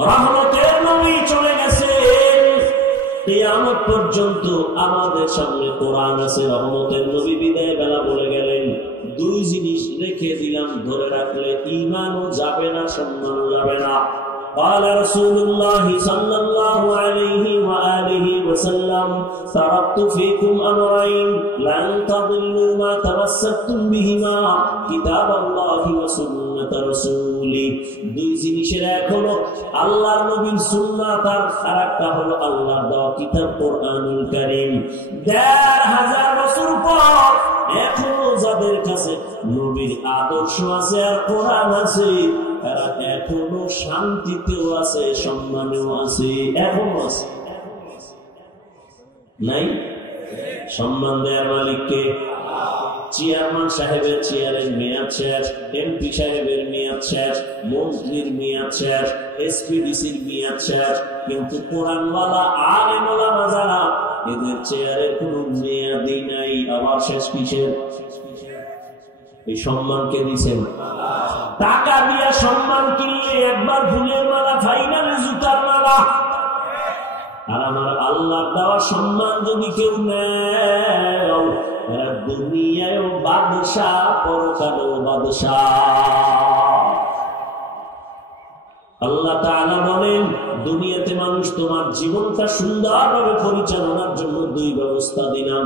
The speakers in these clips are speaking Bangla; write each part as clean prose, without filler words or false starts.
রহমতের নবী চলে গেছেন, কিয়ামত পর্যন্ত আমাদের সামনে কোরআন আছে। রহমতের নবী বিদায় বেলা বলে গেলেন, দুই জিনিস রেখে দিলাম, ধরে রাখলে ঈমানও যাবে না, সম্মানও যাবে না। قال رسول الله صلى الله عليه وآله وسلم تركت فيكم أمرين لن تضلوا ما تمسكتم بهما كتاب الله وسنة رسوله। দুই জিনিসের এক হলো আল্লাহর নবীর সুন্নাত, আর একটা হলো আল্লাহর দেওয়া কিতাব কোরআনুল কারীম। ১৫০০ বছর পর এখনো যাদের কাছে নবীর আদর্শ আছে আর কোরআন আছে, তারা এখনো শান্তিতেও আছে, সম্মানেও আছে, এখনো আছে। নাই? সম্মান দেয়ার মালিককে। চেয়ারম্যান সাহেবের চেয়ারের মেয়াদ শেষ, এমপি সাহেবের মেয়াদ শেষ, মন্ত্রীর মেয়াদ শেষ, এসপিডিসির মেয়াদ শেষ, কিন্তু কোরআনওয়ালা আলেম ওলামা যারা, এদের চেয়ারের কোন মেয়াদই নাই। আবার শেষ কিসের? এই সম্মানকে দিয়েছেন। টাকা দিয়া সম্মান কিনলে একবার ফুলের মালা, ফাইনালে জুতার মালা। আর আমার আল্লাহর দেওয়া সম্মান যদি কেউ নেয়, দুনিয়ায় বাদশাহ, পরকালেও বাদশাহ। আল্লাহ তাআলা বলেন, দুনিয়াতে মানুষ তোমার জীবনটা সুন্দরভাবে পরিচালনার জন্য দুই ব্যবস্থা দিলাম।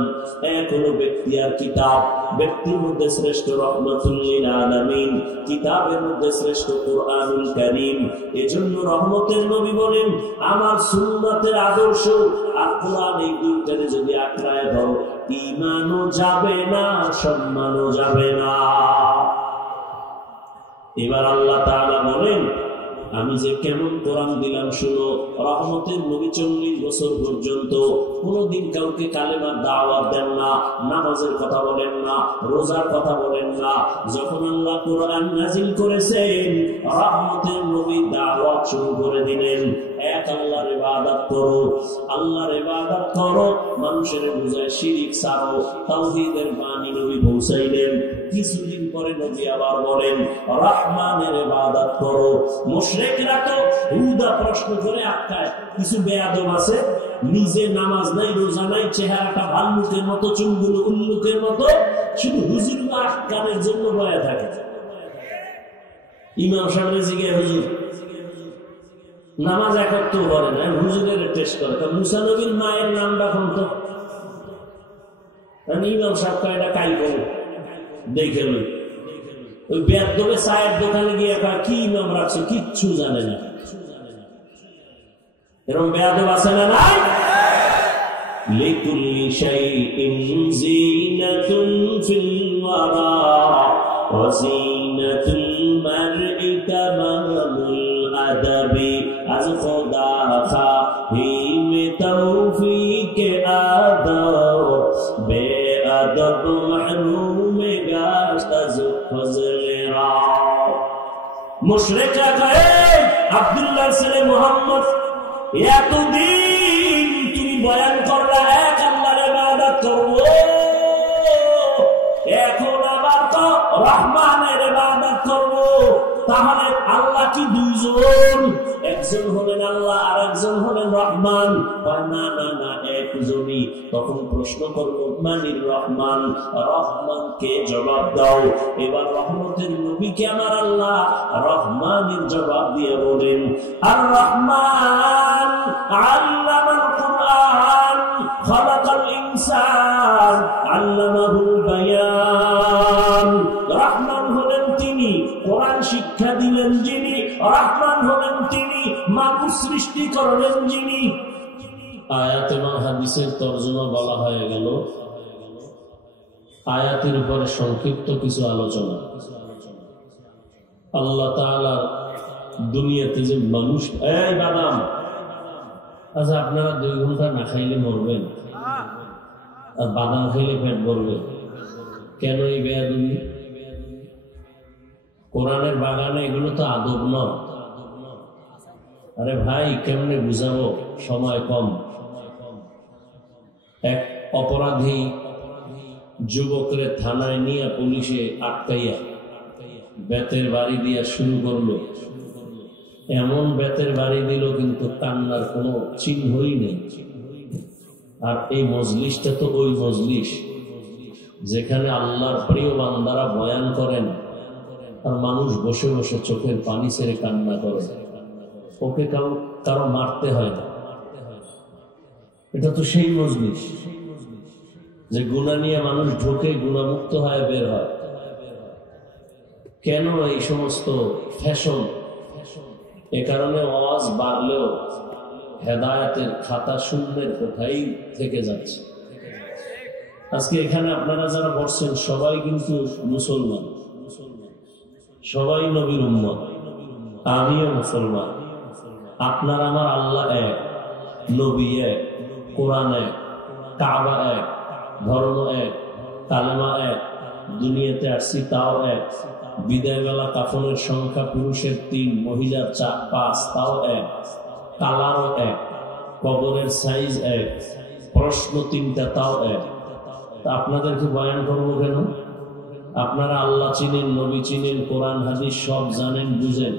এক হলো ব্যক্তি আর কিতাব। ব্যক্তির মধ্যে শ্রেষ্ঠ রহমাতুল লিল আলামিন, কিতাবের মধ্যে শ্রেষ্ঠ কোরআনুল কারীম। এজন্য রহমতের নবী বলেন, আমার সুন্নাতের আদর্শ আর কোরআন, এই দুইটারে যদি আঁকড়ায় ধরো, ঈমানও যাবে না, সম্মানও যাবে না। এবার আল্লাহ তাআলা বলেন, আমি যে কেমন কোরআন দিলাম শুনো। রহমতের নবী ৪০ বছর পর্যন্ত কোনদিন কাউকে কালেমার দাওয়াত দেন না, নামাজের কথা বলেন না, রোজার কথা বলেন না। যখন আল্লাহ কোরআন নাজিল করেছেন, রহমতের নবী দাওয়াত শুরু করে দিলেন, এক আল্লাহর ইবাদত করো, আল্লাহর ইবাদত করো, মানুষের বুঝায় শিরিক ছাড়ো, তাওহীদের বাণী নবী পৌঁছাইলেন। কিছুদিন পরে নবী আবার বলেন, রহমানের ইবাদত করো। মুশরিকরা তো হুদা প্রশ্ন করে আটকায়। কিছু বেয়াদব আছে, নিজে নামাজ নাই, রোজা নাই, চেহারাটা ভাল্লুকের মতো, চুলগুলো উল্লুকের মতো, শুধু হুজুর আটকানোর জন্য বয়া থাকে। ইমাম সাহেবের জিজ্ঞাসা, হুজুর নামাজ একত্র করে না, হুজুরের টেস্ট করে। মুসা নবীর মায়ের নামটা কোন? তো ইমাম সাহেব এটা কাই করে দেখে লই। ওই বেদবে চায়ের দোকানে গিয়ে কি ইমাম রাখছো, কিচ্ছু জানে না। এরকম বেয়াদব আছে না? নাই। লিকুল্লি শাইইন যিনাতুন ফিল ওয়ারা ওয়া যিনাতুল মারই তামামুল আদাবি। আজ খোদা খাহিম তৌফিক আদব, বেআদব মাহরুম গাশত আজ ফজলেরা। মুশরিকরা কয়, আব্দুল্লাহর ছেলে মুহাম্মদ, এতদিন তুমি বয়ান করলা এক আল্লাহর ইবাদত করবো, এখন আবার তো রহমানের ইবাদত করবো। তাহলে আল্লাহ কি দুইজন? একজন হলেন আল্লাহ আর একজন হলেন রহমান। না না না, একজনই। তখন প্রশ্ন করবো, মানির রহমান? রহমানকে জবাব দাও। এবার রহমতের নবীকে আমার আল্লাহ রহমানের জবাব দিয়ে বলেন, আর রহমান আল্লামাল কুরআন খালাকাল ইনসান আল্লামাহুল বায়ান। রহমান হলেন তিনি, কোরআন শিক্ষা দিলেন যিনি। রহমান হলেন তিনি, মানুষ সৃষ্টি করলেন যিনি। আয়াত এবং হাদিসের তরজমা বলা হয়ে গেল। আয়াতের উপরে সংক্ষিপ্ত কিছু আলোচনা। আল্লাহ তাআলা দুনিয়াতে যে মানুষ, এই বাদাম, আচ্ছা আপনারা 2 ঘন্টা না খাইলে মরবেন, আর বাদাম খাইলে পেট ভরবে। কেন এই বেয়াদবি? কোরআনের বাগানে এগুলো তো আদব নয়। আরে ভাই, কেমনে বুঝাবো, সময় কম। এক অপরাধী যুবকরে থানায় নিয়ে পুলিশে আটকাইয়া বেতের বাড়ি দিয়া শুরু করলো। এমন বেতের বাড়ি দিল কিন্তু কান্নার কোনো চিহ্নই নেই। আর এই মজলিসটা তো ওই মজলিস যেখানে আল্লাহর প্রিয় বান্দারা বয়ান করেন আর মানুষ বসে বসে চোখের পানি ছেড়ে কান্না করে। ওকে কারো মারতে হয় না। এটা তো সেই মজলিস যে গুনাহ নিয়ে মানুষ ঢোকে, গুনাহমুক্ত হয়, বের হয়। কেন এই সমস্ত ফ্যাশন? এ কারণে আওয়াজ বাড়লেও হেদায়েতের খাতা শূন্যের কোঠাই থেকে যাচ্ছে। আজকে এখানে আপনারা যারা বসছেন সবাই কিন্তু মুসলমান, সবাই নবীর উম্মত, আমিও মুসলমান। আপনার আমার আল্লাহ এক, নবী এক, কোরআন এক, কাবা এক, ধর্ম এক, কালেমা এক, দুনিয়াতে আসছি তাও এক, বিদায় বেলা কাফনের সংখ্যা পুরুষের 3, মহিলার 4-5 তাও এক, কালারও এক, কবরের সাইজ এক, প্রশ্ন 3টা তাও এক। তা আপনাদেরকে বয়ান করবো কেন? আপনারা আল্লাহ চিনেন, নবী চিনেন, কোরআন হাদিস সব জানেন, বুঝেন।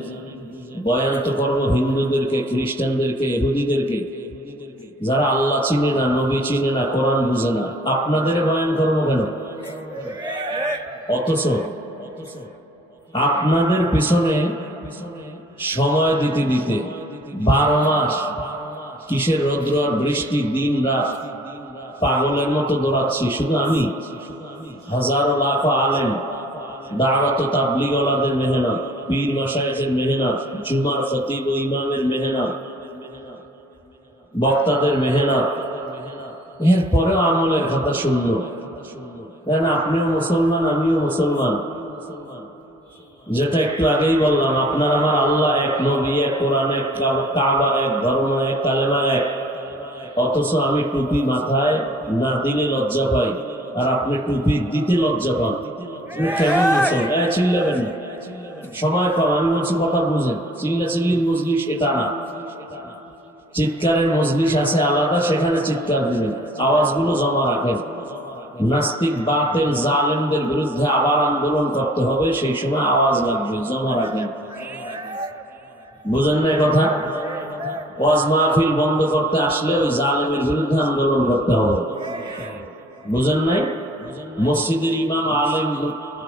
বয়ান তো করবো হিন্দুদেরকে, খ্রিস্টানদেরকে, ইহুদিদেরকে, যারা আল্লাহ চিনে না, নবী চিনে না, কোরআন বুঝে না। আপনাদের বয়ান করবো কেন? অথচ আপনাদের পিছনে সময় দিতে দিতে 12 মাস কিসের রৌদ্র আর বৃষ্টি, দিন রাত পাগলের মতো দৌড়াচ্ছি। শুধু আমি, হাজারো লাখো আলেম, দাওয়াত ও তাবলীগওয়ালাদের মেহনত, পীর মাশায়েখের মেহনত, জুমার খতিব ও ইমামের মেহনত, বক্তাদের মেহনত, এরপরেও আমলের কথা শূন্য। আপনিও মুসলমান, আমিও মুসলমান। যেটা একটু আগেই বললাম, আপনার আমার আল্লাহ এক, নবী এক, কোরআন এক, কাবা এক, ধর্ম এক, কালেমা এক। অথচ আমি টুপি মাথায় না দিলে লজ্জা পাই, আর আপনি টুপি দিতে লজ্জা পান। কেমন মুসলমান? চিল্লাবেন না, সময় কম, আমি বলছি কথা বুঝেন। চিল্লাচিল্লির মজলিস এটা না, চিৎকারের মজলিস আছে আলাদা, সেখানে চিৎকার দিবেন, আওয়াজগুলো জমা রাখেন। নাস্তিক বাতিল জালেমদের বিরুদ্ধে আবার আন্দোলন করতে হবে, সেই সময় আওয়াজ লাগবে, জমা রাখেন। বুঝেন না কথা? ওয়াজ মাহফিল বন্ধ করতে আসলে ওই জালেমের বিরুদ্ধে আন্দোলন করতে হবে। বুঝেন নাই? মসজিদের ইমাম, আলেম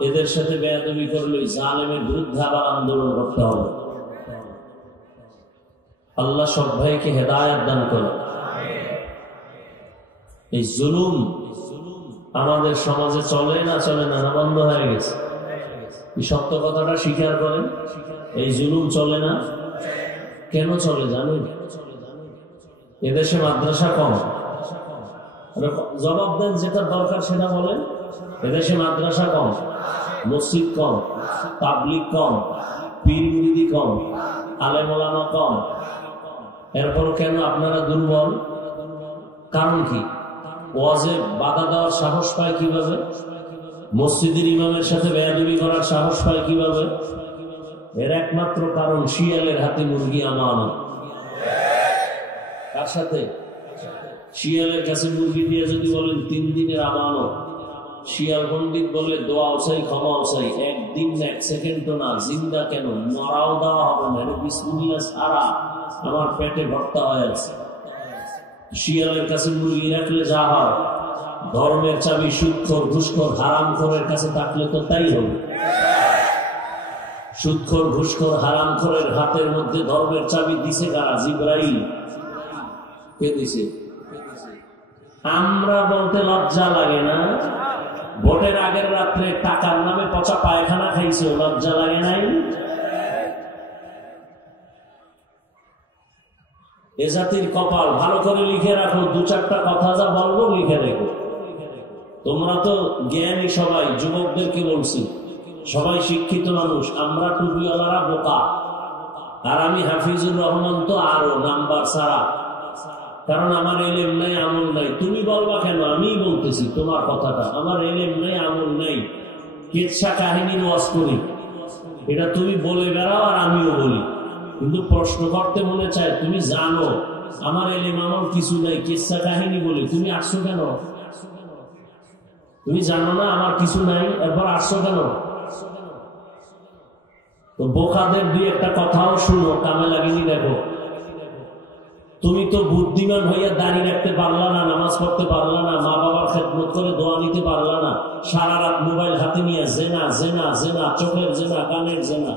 এদের সাথে বেয়াদবি করলে ওই জালেমের বিরুদ্ধে আবার আন্দোলন করতে হবে। আল্লাহ সব ভাইকে হেদায়েত দান করে। এই জুলুম আমাদের সমাজে চলে না, চলে না, না বন্ধ হয়ে গেছে? এই সত্য কথাটা স্বীকার করেন। এই জুলুম চলে না। কেন চলে জানেন? এদেশে মাদ্রাসা কম। জবাব দেন, যেটা দরকার সেটা বলেন। এদেশে মাদ্রাসা কম, মসজিদ কম, তাবলীগ কম, পীর মুরিদি কম, আলেম ওলামা কম। এরপর কেন আপনারা দুর্বল? কারণ কি? ওয়াজে বাধা দেওয়ার সাহস পায় কিভাবে? মসজিদের ইমামের সাথে বেয়াদবি করার সাহস পায় কিভাবে? এর একমাত্র কারণ শিয়ালের হাতে মুরগি আমানত। কার সাথে? শিয়ালের কাছে মুরগি দিয়ে যদি বলেন 3 দিনের আমানত, শিয়াল পণ্ডিত বলে দোয়া চাই, ক্ষমা চাই, 1 দিন না 1 সেকেন্ডও না, জিন্দা কেন, মরাও দেওয়া হবে না, এটা বিসমিল্লাহ ছাড়া আমার পেটে ভর্তা হয়ে আছে। শিয়ালের কাছে মুরগি রাখলে যা হয়, ধর্মের চাবি সুদখোর, ঘুষখোর, হারামখোরের কাছে থাকলে তো তাই হবে। সুদখোর, ঘুষখোর, হারামখোরের হাতের মধ্যে ধর্মের চাবি দিছে কারা? জিবরাইল। কে দিছে? আমরা বলতে লজ্জা লাগে না? ভোটের আগের রাত্রে টাকার নামে পচা পায়খানা খাইছে, লজ্জা লাগে নাই? এ জাতির কপাল। ভালো করে লিখে রাখো, 2-4টা কথা যা বলবো লিখে রেখো। তোমরা তো জ্ঞানী সবাই, যুবকদেরকে বলছি, সবাই শিক্ষিত মানুষ। আমরা টুপিওয়ালারা বোকা, আর আমি হাফিজুর রহমান তো আরো নাম্বার ছাড়া। কারণ আমার এলেম নাই, আমল নাই। তুমি বলবা কেন? আমি বলতেছি তোমার কথাটা। আমার এলেম নাই, আমল নাই, কিচ্ছা কাহিনীর ওয়াজ করি, এটা তুমি বলে বেড়াও আর আমিও বলি। কিন্তু প্রশ্ন করতে মনে চায়, তুমি জানো আমার এলেম আমল কিছু নাই, কিচ্ছা কাহিনী বলি, তুমি আসছো কেন? তুমি জানো না আমার কিছু নাই, এরপর আসছো কেন? তো বোকাদের দুই একটা কথাও শুনো, কামে লাগেনি। দেখো, তুমি তো বুদ্ধিমান হইয়া দাঁড়িয়ে রাখতে পারলা না, নামাজ পড়তে পারলা না, মা বাবার খেদমত করে দোয়া নিতে পারলা না, সারা রাত মোবাইল হাতে নিয়ে জেনা জেনা জেনা, চোখের জেনা, কানের জেনা।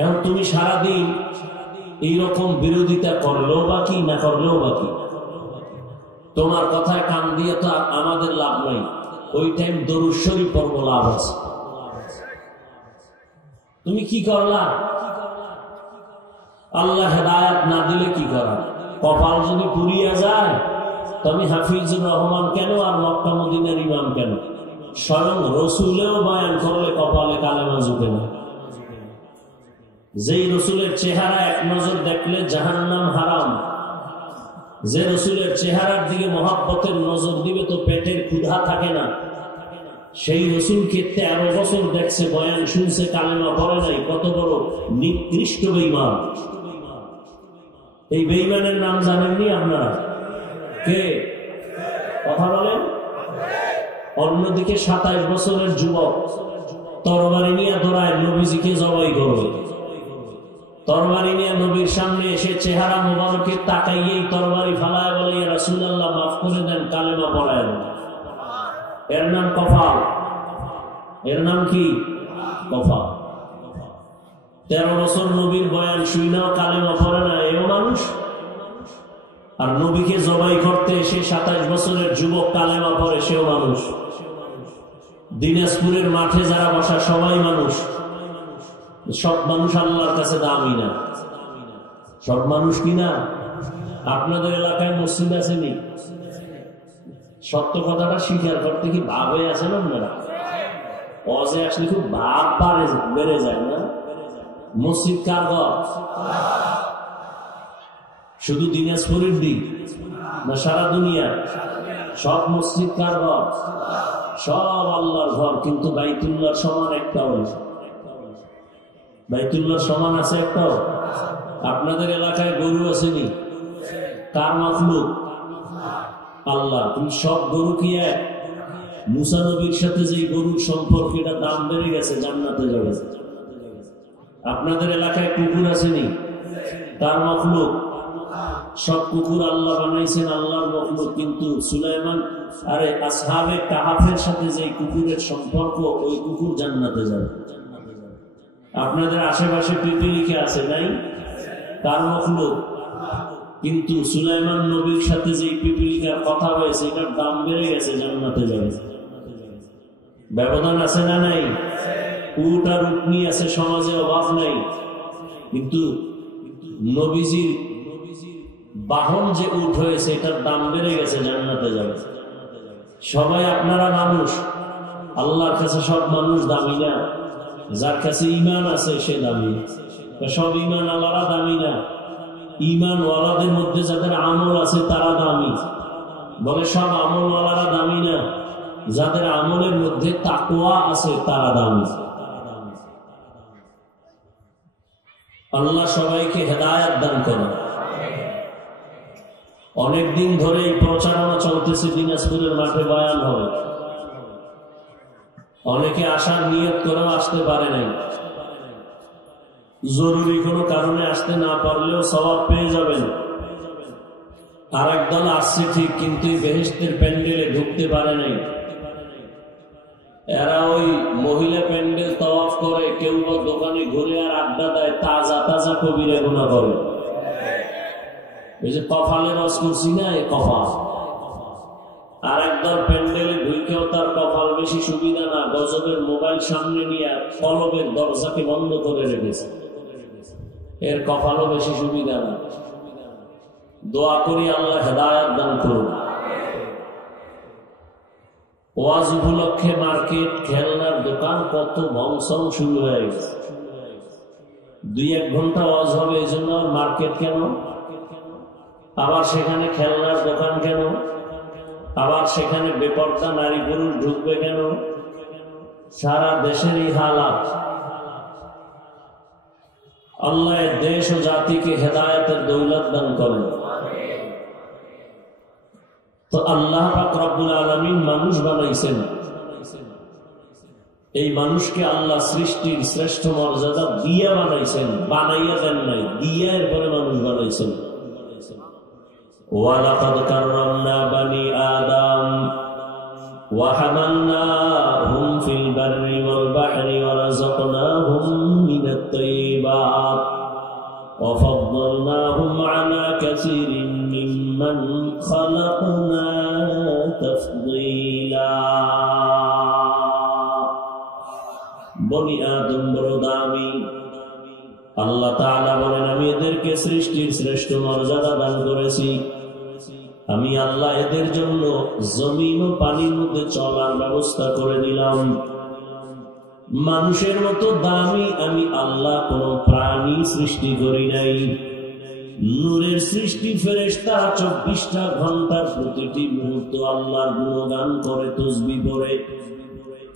এখন তুমি সারাদিন এইরকম বিরোধিতা করলেও বাকি, না করলেও বাকি। তোমার কথায় কান দিয়ে তো আমাদের লাভ নাই, ওই টাইম দরুদ শরীফ পড়ব লাভ আছে। তুমি কি করলা? আল্লাহ হেদায়েত না দিলে কি করা? কপাল যদি পুড়িয়া যায়, তুমি হাফিজুর রহমান কেন আর মক্কা মদিনার ইমাম কেন? স্বয়ং রসুলেও বয়ান করলে কপালে কালেমা ঝুঁকে না। যেই রসুলের চেহারা এক নজর দেখলে জাহান্নাম হারাম, যে রসুলের চেহারার দিকে মহাব্বতের নজর দিবে তো পেটের ক্ষুধা থাকে না, সেই রসুলকে 13 বছর দেখছে, বয়ান শুনছে, কালেমা পড়ে নাই, কত বড় নিকৃষ্ট বেঈমান। এই বেঈমানের নাম জানেননি আপনারা? কে? কথা বলেন। অন্যদিকে 27 বছরের যুবক তরবারি নিয়ে দৌড়ায় নবীজিকে জবাই করবে। তরবারি নিয়ে নবীর সামনে এসে চেহারা মোবারকে তাকাইয়েই তরবারি ফালায় বলে, ইয়া রাসূলুল্লাহ মাফ করে দেন, কালেমা পড়ায় দেন। এর নাম কফাল। এর নাম কি? কফাল। 13 বছর নবীর বয়ান শুইনাও কালেমা পড়ে না, এও মানুষ। আর নবীকে জবাই করতে এসে 27 বছরের যুবক কালেমা পড়ে, সেও মানুষ। দিনাজপুরের মাঠে যারা বসা সবাই মানুষ। সব মানুষ আল্লাহর কাছে দামি না। সব মানুষ কিনা? আপনাদের এলাকায় মসজিদ আসেনি? সত্য কথাটা স্বীকার করতে কি ভাব হয়ে আছেন আপনারা? অজে আসলে খুব ভাব বেড়ে যায় না? মসজিদ কার ঘর? শুধু দিনাজপুরের দিক না সারা দুনিয়া? সব মসজিদ কার ঘর? সব আল্লাহর ঘর, কিন্তু বাইতুল্লাহর সমান একটাও নেই। বাইতুল্লাহর সমান আছে একটাও? আপনাদের এলাকায় গরু আসেনি? কার মাখলুক? আল্লাহ। তুমি সব গরু কি এক? মুসা নবীর সাথে যে গরুর সম্পর্ক, এটা দাম বেড়ে গেছে, জান্নাতে যাবে। আপনাদের এলাকায় কুকুর আসেনি? কার মাখলুক? সব কুকুর আল্লাহ বানাইছেন, আল্লাহর মাখলুক। কিন্তু সুলাইমান আরে আসহাবে কাহাফের সাথে যে কুকুরের সম্পর্ক, ওই কুকুর জান্নাতে যাবে। আপনাদের আশেপাশে পিপিলিকা আছে নাই? কার মাখলুক? কিন্তু সুলাইমান নবীর সাথে যে পিপিলিকার কথা হয়েছে, এটার দাম বেড়ে গেছে, জান্নাতে যাবে। ব্যবধান আছে না নাই? উট আর উটনি আছে, সমাজে অভাব নাই। কিন্তু নবীজির বাহন যে উট হয়েছে, এটার দাম বেড়ে গেছে, জান্নাতে যাবে। সবাই আপনারা মানুষ, আল্লাহর কাছে সব মানুষ দামি না। যার কাছে ঈমান আছে সে দামি। সব ঈমান আল্লাহরা দামি না। ঈমান ওয়ালাদের মধ্যে যাদের আমল আছে তারা দামি। বলে সব আমল ওয়ালারা দামি না, যাদের আমলের মধ্যে তাকওয়া আছে তারা দামি। আল্লাহ সবাইকে হেদায়েত দান করেন। অনেকদিন ধরে এই প্রচারণা চলতেছে, দিনাজপুরের মাঠে বয়ান হবে। অনেকে আসার নিয়ত করেও আসতে পারে নাই। জরুরি কোনো কারণে আসতে না পারলেও সওয়াব পেয়ে যাবেন। আর একদল আসছে ঠিক, কিন্তু বেহেশতের প্যান্ডেলে ঢুকতে পারে নাই। এরা ওই মহিলা প্যান্ডেল তাওয়াফ করে, কেউ বা দোকানে ঘুরে আর আড্ডা দেয়, তাজা তাজা কবিরা গুনাহ করে। ওই যে কপালের রস করছি না, এই কপাল। আর একদল প্যান্ডেলে ঢুকেও তার কপাল বেশি সুবিধা না, গজবের মোবাইল সামনে নিয়ে কলবের দরজাকে বন্ধ করে রেখেছে। এর কপালও বেশি সুবিধা না। দোয়া করি আল্লাহ হেদায়েত দান করুন। ওয়াজ উপলক্ষে মার্কেট, খেলনার দোকান, কত ভংসং শুরু হয়ে গেছে। 2-1 ঘন্টা ওয়াজ হবে, এই জন্য মার্কেট কেন? আবার সেখানে খেলনার দোকান কেন? আবার সেখানে বেপর্দা নারী পুরুষ ঢুকবে কেন? সারা দেশের এই হালাত। আল্লাহ দেশ ও জাতিকে হেদায়েতের দৌলত দান করেন। তো আল্লাহ পাক রব্বুল আলামিন মানুষ বানাইছেন, এই মানুষকে আল্লাহ সৃষ্টির শ্রেষ্ঠ মর্যাদা দিয়ে বানাইছেন, বানাইয়া দেন নাই, দিয়া এরপরে মানুষ বানাইছেন। ওয়ালাকাদ কাররামনা বানি আদম ওয়া হামালনাহুম ফিল বাররি ওয়াল বাহরি ওয়া রাযাকনাহুম মিনাত তাইয়্যিবাত ওয়া ফাদ্দালনাহুম আলা কাসীরিন মিম্মান খালাকনা তাফদীলা। বনি আদম বড় দামি। আল্লাহ তাআলা বলেন, আমি এদেরকে সৃষ্টির শ্রেষ্ঠ মর্যাদা দান করেছি। আমি আল্লাহ এদের জন্য জমিন ও পানির মধ্যে চলার ব্যবস্থা করে দিলাম। মানুষের মতো দামি আমি আল্লাহ কোন প্রাণী সৃষ্টি করি নাই। নূরের সৃষ্টি ফেরেশতা 24টা ঘন্টার প্রতিটি মুহূর্ত আল্লাহর গুণগান করে, তাসবিহ পড়ে,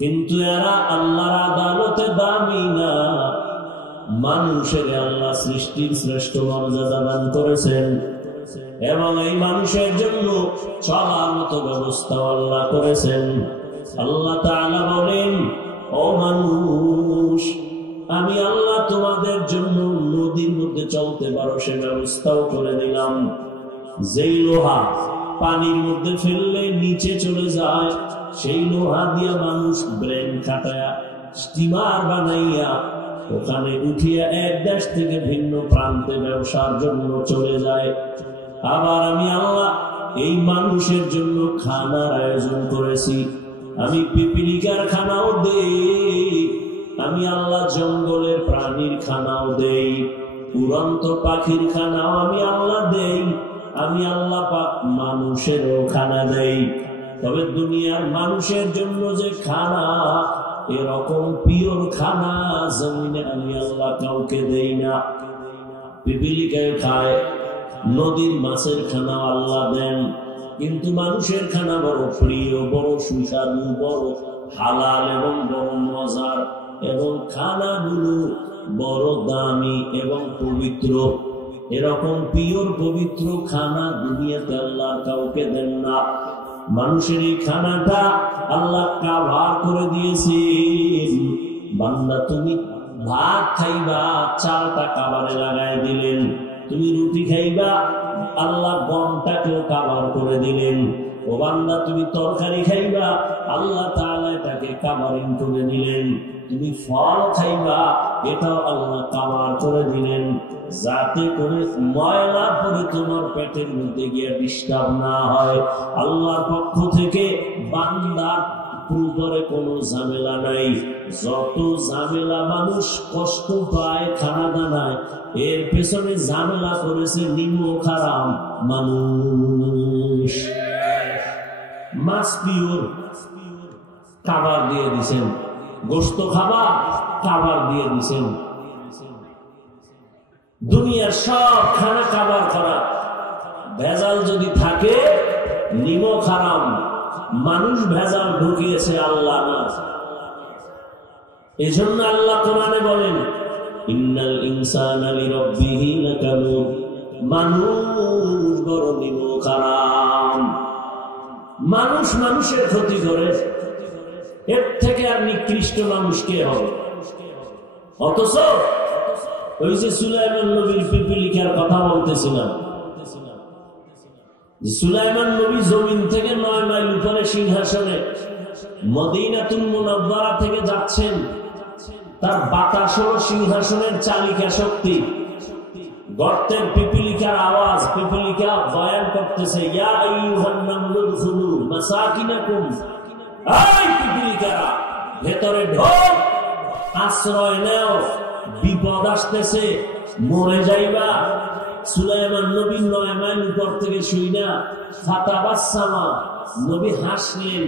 কিন্তু এরা আল্লাহর আদালতে দামি না। মানুষের আল্লাহ সৃষ্টির শ্রেষ্ঠ মর্যাদা দান করেছেন এবং এই মানুষের জন্য চলার মতো ব্যবস্থা আল্লাহ করেছেন। আল্লাহ তাআলা বলেন, ও মানুষ, আমি আল্লাহ তোমাদের জন্য নদীর মধ্যে চলতে পারো সে ব্যবস্থাও করে দিলাম। যেই লোহা পানির মধ্যে ফেললে নিচে চলে যায়, সেই লোহা দিয়া মানুষ ব্রেন খাটায়া স্টিমার বানাইয়া ওখানে উঠিয়া এক দেশ থেকে ভিন্ন প্রান্তে ব্যবসার জন্য চলে যায়। আবার আমি আল্লাহ এই মানুষের জন্য খানার আয়োজন করেছি। আমি পিপিলিকার খানাও দেই, আমি আল্লাহ জঙ্গলের প্রাণীর খানাও দেই, উড়ন্ত পাখির খানাও আমি আল্লাহ দেই, আমি আল্লাহ পাক মানুষেরও খানা দেই। তবে দুনিয়ার মানুষের জন্য যে খানা, এরকম পিওর খানা জমিনে আমি আল্লাহ কাউকে দেই না। পিপিলিকায় খায়, নদীর মাছের খানা আল্লাহ দেন, কিন্তু মানুষের খানা বড় প্রিয়, বড় সুস্বাদু, বড় হালাল এবং বড় মজার, এবং খানাগুলো বড় দামি এবং পবিত্র। এরকম পিওর পবিত্র খানা দুনিয়াতে আল্লাহ কাউকে দেন না। মানুষের এই খানাটা আল্লাহ কাভার করে দিয়েছেন। বান্দা, তুমি ভাত খাইবা, চালটা কাবারে লাগাই দিলেন। তুমি রুটি খাইবা, আল্লাহ গমটাকেও কাভার করে দিলেন। ও বান্দা, তুমি তরকারি খাইবা, আল্লাহ তাআলা এটাকে কাভারিং করে দিলেন। তুমি ফল খাইবা, এটাও আল্লাহ কাভার করে দিলেন, যাতে করে ময়লা পরে তোমার পেটের মধ্যে গিয়ে ডিস্টার্ব না হয়। আল্লাহর পক্ষ থেকে বান্দার উপরে কোনো ঝামেলা নাই। যত ঝামেলা মানুষ কষ্ট পায় খানা দানায়, এর পেছনে ঝামেলা করেছে নিম্ন খারাম মানুষ। মাছ পিওর, খাবার দিয়ে দিছেন, গোশত খাবার, খাবার দিয়ে দিছেন। দুনিয়ার সব খানা খাবার খারাপ, ভেজাল যদি থাকে নিমক হারাম, মানুষ ভেজাল ঢুকিয়েছে, আল্লাহ না। এজন্য আল্লাহ কোরআনে বলেন, ইন্নাল ইনসানা লিরাব্বিহি লাকানুদ, মানুষ বড় নিমক হারাম। মানুষ মানুষের ক্ষতি করে, এর থেকে আর নিকৃষ্ট মানুষ কে হবে? অথচ ওই যে সুলাইমান নবীর পিপিলিকার কথা বলতেছিলাম, সুলাইমান নবী জমিন থেকে 9 মাইল উপরে সিংহাসনে মদিনাতুল মুনাওয়ারা থেকে যাচ্ছেন। তার বাতাস হলো সিংহাসনের চালিকা শক্তি। গর্তের পিপিলিকার আওয়াজ, পিপিলিকা বয়ান করতেছে, ইয়া আইয়ুহান নামলু দুখুলু মাসাকিনাকুম, এই পিপিলিকারা ভেতরে ঢোক, আশ্রয় নাও, বিপদ আসতেছে, মরে যাইবা। সুলাইমান নবী 9 মাইল উপর থেকে শুইনা ফাতাবাসসামা, নবী হাসলেন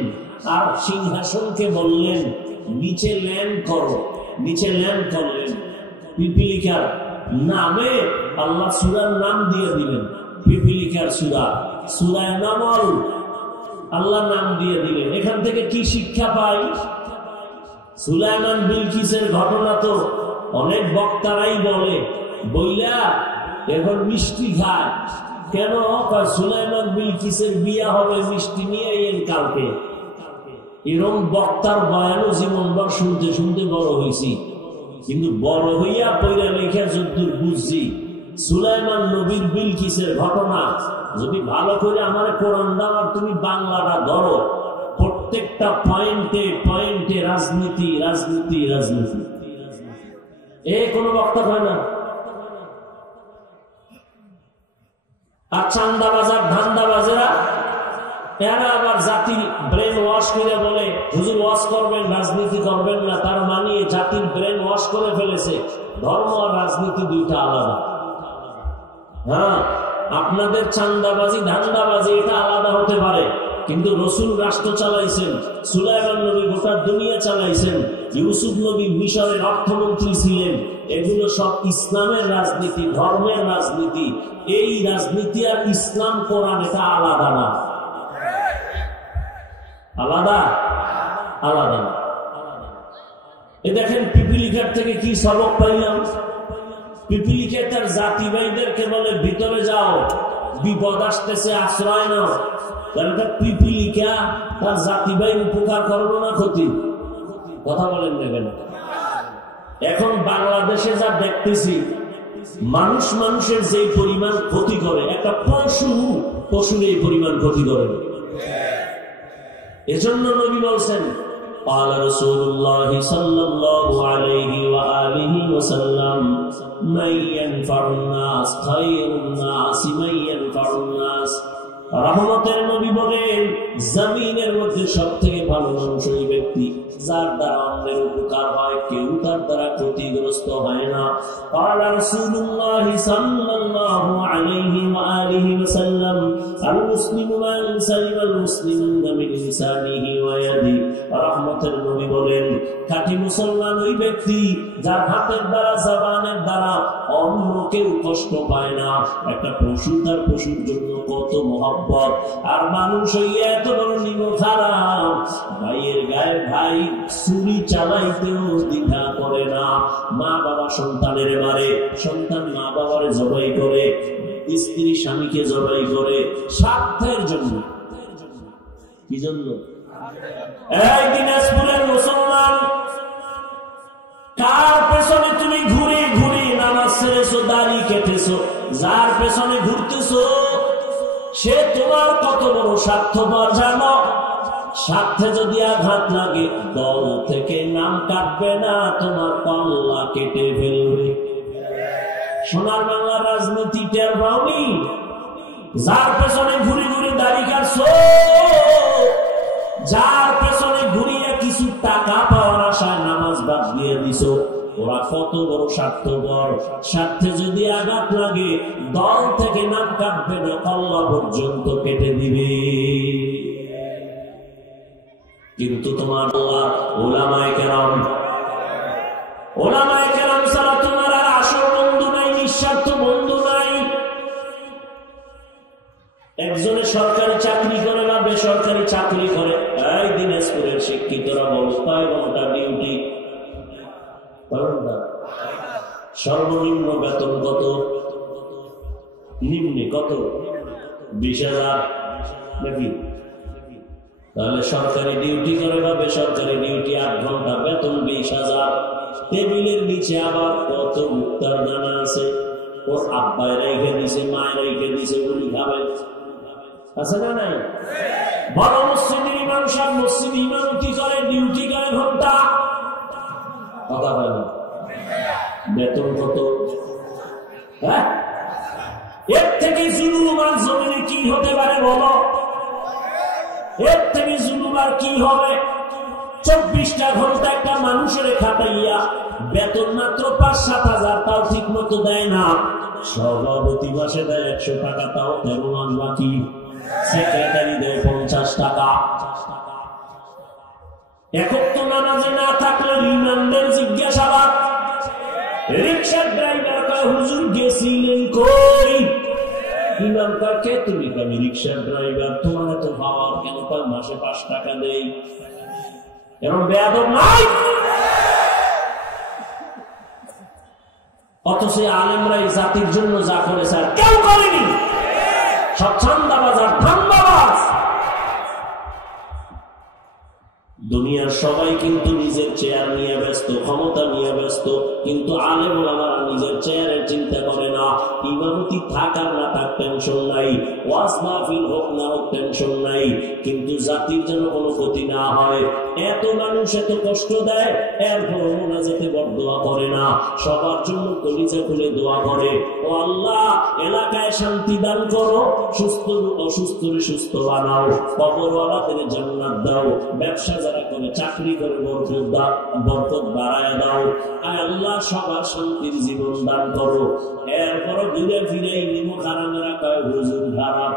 আর সিংহাসনকে বললেন, নিচে ল্যান্ড করো। নিচে ল্যান্ড করলেন। পিপিলিকার নামে আল্লাহ সূরার নাম দিয়ে দিলেন, পিপিলিকার সূরা, সূরা নামল, আল্লাহ নাম দিয়ে দিলেন। এখান থেকে কি শিক্ষা পাই? সুলাইমান বিলকিসের ঘটনা তো অনেক বক্তারাই বলে, বইলা এখন মিষ্টি খায় কেন? সুলাইমান বিলকিসের বিয়া হবে মিষ্টি নিয়ে এলেন কালকে। এরকম বক্তার বয়ানও জীবনভর শুনতে শুনতে বড় হয়েছি, কিন্তু বড় হইয়া পইরা লেখা যদ্দূর বুঝছি সুলাইমান নবীর বিলকিসের ঘটনা যদি ভালো করে আমার কোরআন দাও আর তুমি বাংলাটা ধরো, প্রত্যেকটা পয়েন্টে পয়েন্টে রাজনীতি রাজনীতি রাজনীতি। কোনো বক্তা হয় না। আর চান্দাবাজার ধান্দাবাজেরা এরা আবার জাতির ব্রেন ওয়াশ করে বলে হুজুর ওয়াশ করবেন, রাজনীতি করবেন না। তার মানে জাতির ব্রেন ওয়াশ করে ফেলেছে ধর্ম আর রাজনীতি দুইটা আলাদা। হ্যাঁ, আপনাদের চান্দাবাজি ধান্দাবাজি এটা আলাদা হতে পারে, কিন্তু রসুল রাষ্ট্র চালাইছেন, সুলাইমান নবী গোটা দুনিয়া চালাইছেন, ইউসুফ নবী মিশরের অর্থমন্ত্রী ছিলেন। এগুলো সব ইসলামের রাজনীতি, ধর্মের রাজনীতি। এই রাজনীতি আর ইসলাম কোরআন এটা আলাদা না, আলাদা আলাদা না। এ দেখেন পিপিলিকার থেকে কি সবক পাইলাম। পিপিলিকা তার জাতি ভাইদেরকে বলে ভিতরে যাও, বিপদ আসতেছে, আশ্রয় নাও। পিপিলিকা তার জাতি ভাই উপকার করলো না ক্ষতি? কথা বলেন না কেন? এখন বাংলাদেশে যা দেখতেছি, মানুষ মানুষের যে পরিমাণ ক্ষতি করে, একটা পশুর এই পরিমাণ ক্ষতি করে। এজন্য নবী বলছেন قال رسول الله صلى الله عليه وآله وسلم من ينفع الناس خير الناس من ينفع الناس। রহমতের নবী বলেন জমিনের মধ্যে সবথেকে ভালো মানুষ ওই ব্যক্তি যার দ্বারা অন্যের উপকার হয়, কেউ তার দ্বারা ক্ষতিগ্রস্ত হয় না। قال رسول الله صلى الله عليه وآله وسلم المسلم من سلم المسلمون من لسانه ويده। রহমতের নবী বলেন খাঁটি মুসলমান ওই ব্যক্তি যার হাতের দ্বারা জবানের দ্বারা অন্য কেউ কষ্ট পায় না। একটা পশু তার পশুর জন্য কত মহব্বত, আর মানুষ এত বড় নিমো খারাপ, ভাইয়ের গায়ে ভাই ছুরি চালাইতেও দ্বিধা করে না। মা বাবা সন্তানের মারে, সন্তান মা বাবারে জবাই করে, স্ত্রী স্বামীকে জবাই করে, স্বার্থের জন্য। কি জন্য? এই দিনাজপুরের মুসলমান, কার পেছনে তুমি ঘুরে ঘুরে নামাজ ছেড়েছো, দাড়ি কেটেছো, যার পেছনে ঘুরতেছো সে তোমার কত বড় স্বার্থপর জানো? স্বার্থে যদি আঘাত লাগে দল থেকে নাম কাটবে না, তোমার পাল্লা কেটে ফেলবে। সোনার বাংলার রাজনীতি টের পাওনি? যার পেছনে ঘুরে ঘুরে দাড়ি কাটছো, যার পেছনে ঘুরিয়ে কিছু টাকা পাওয়ার আশায় নামাজ বাদ দিয়ে দিছো, ওরা কত বড় স্বার্থপর। স্বার্থে যদি আঘাত লাগে দল থেকে নাম কাটবে না, পাল্লা পর্যন্ত কেটে দিবে। কিন্তু তোমার আল্লাহ ওলামায়ে কেরাম ছাড়া তোমার আর আসল বন্ধু নাই, নিঃস্বার্থ বন্ধু নাই। একজনে সরকারি চাকরি করে বা বেসরকারি চাকরি করে, এই দিনাজপুরের শিক্ষিতরা বল কয় ঘন্টা ডিউটি? সর্বনিম্ন বেতন কত? নিম্নে কত? 20,000 নাকি? তাহলে সরকারি ডিউটি করে বা বেসরকারি ডিউটি 8 ঘন্টা, বেতন 20,000। টেবিলের নিচে আবার কত মুক্তার দানা আছে, ওর আব্বায় রেখে দিছে, মায়ের রেখে দিছে, গুলি খাবে, আছে না নাই? বড় মসজিদের ইমাম সাহেব মসজিদ ইমামতি করে, ডিউটি করে ঘন্টা, কথা হয় না, বেতন কত? হ্যাঁ, এর থেকে জুলুম আর জমিনে কি হতে পারে বলো? এর থেকে জুলুম আর কি হবে? 24টা ঘন্টা একটা মানুষের খাটাইয়া বেতন মাত্র 5-7 হাজার, তাও ঠিক মতো দেয় না। সভাপতি মাসে দেয় 100 টাকা, তাও 13 মাস বাকি। সেক্রেটারি দেয় 50 টাকা। একক তো নামাজে না থাকলে রিমান্ডের জিজ্ঞাসাবাদ। রিক্সার ড্রাইভার কয় হুজুর গেছিলেন কই? ইমাম কয় কে তুমি? আমি রিক্সার ড্রাইভার। তোমার এত ভাবার কেন? মাসে 5 টাকা দেই। এরকম বেয়াদব নাই। অথচ আলেমরা এই জাতির জন্য যা করেছে আর কেউ করেনি। সব চান্দাবাজ আর ধান্দাবাজ। দুনিয়ার সবাই কিন্তু নিজের চেয়ার নিয়ে ব্যস্ত, ক্ষমতা নিয়ে ব্যস্ত, কিন্তু আলেম ওলামারা নিজের চেয়ারের চিন্তা করে না। ইমামতি থাক আর না থাক টেনশন নাই, ওয়াজ মাহফিল হোক না হোক টেনশন নাই, কিন্তু জাতির যেন কোনো ক্ষতি না হয়। এত মানুষ এত কষ্ট দেয়, এরপর মোনাজাতে বড়দোয়া করে না, সবার জন্য কলিজা খুলে দোয়া করে, ও আল্লাহ এলাকায় শান্তি দান করো, সুস্থ অসুস্থরে সুস্থ বানাও, কবরওয়ালাদের জান্নাত দাও, ব্যবসা যারা করে চাকরি করে বরকত বাড়ায় দাও, আয় আল্লাহ সবার শান্তির জীবন দান করো। এরপর ঘুরে ফিরে নিমো খারামেরা কয় হুজুর খারাপ,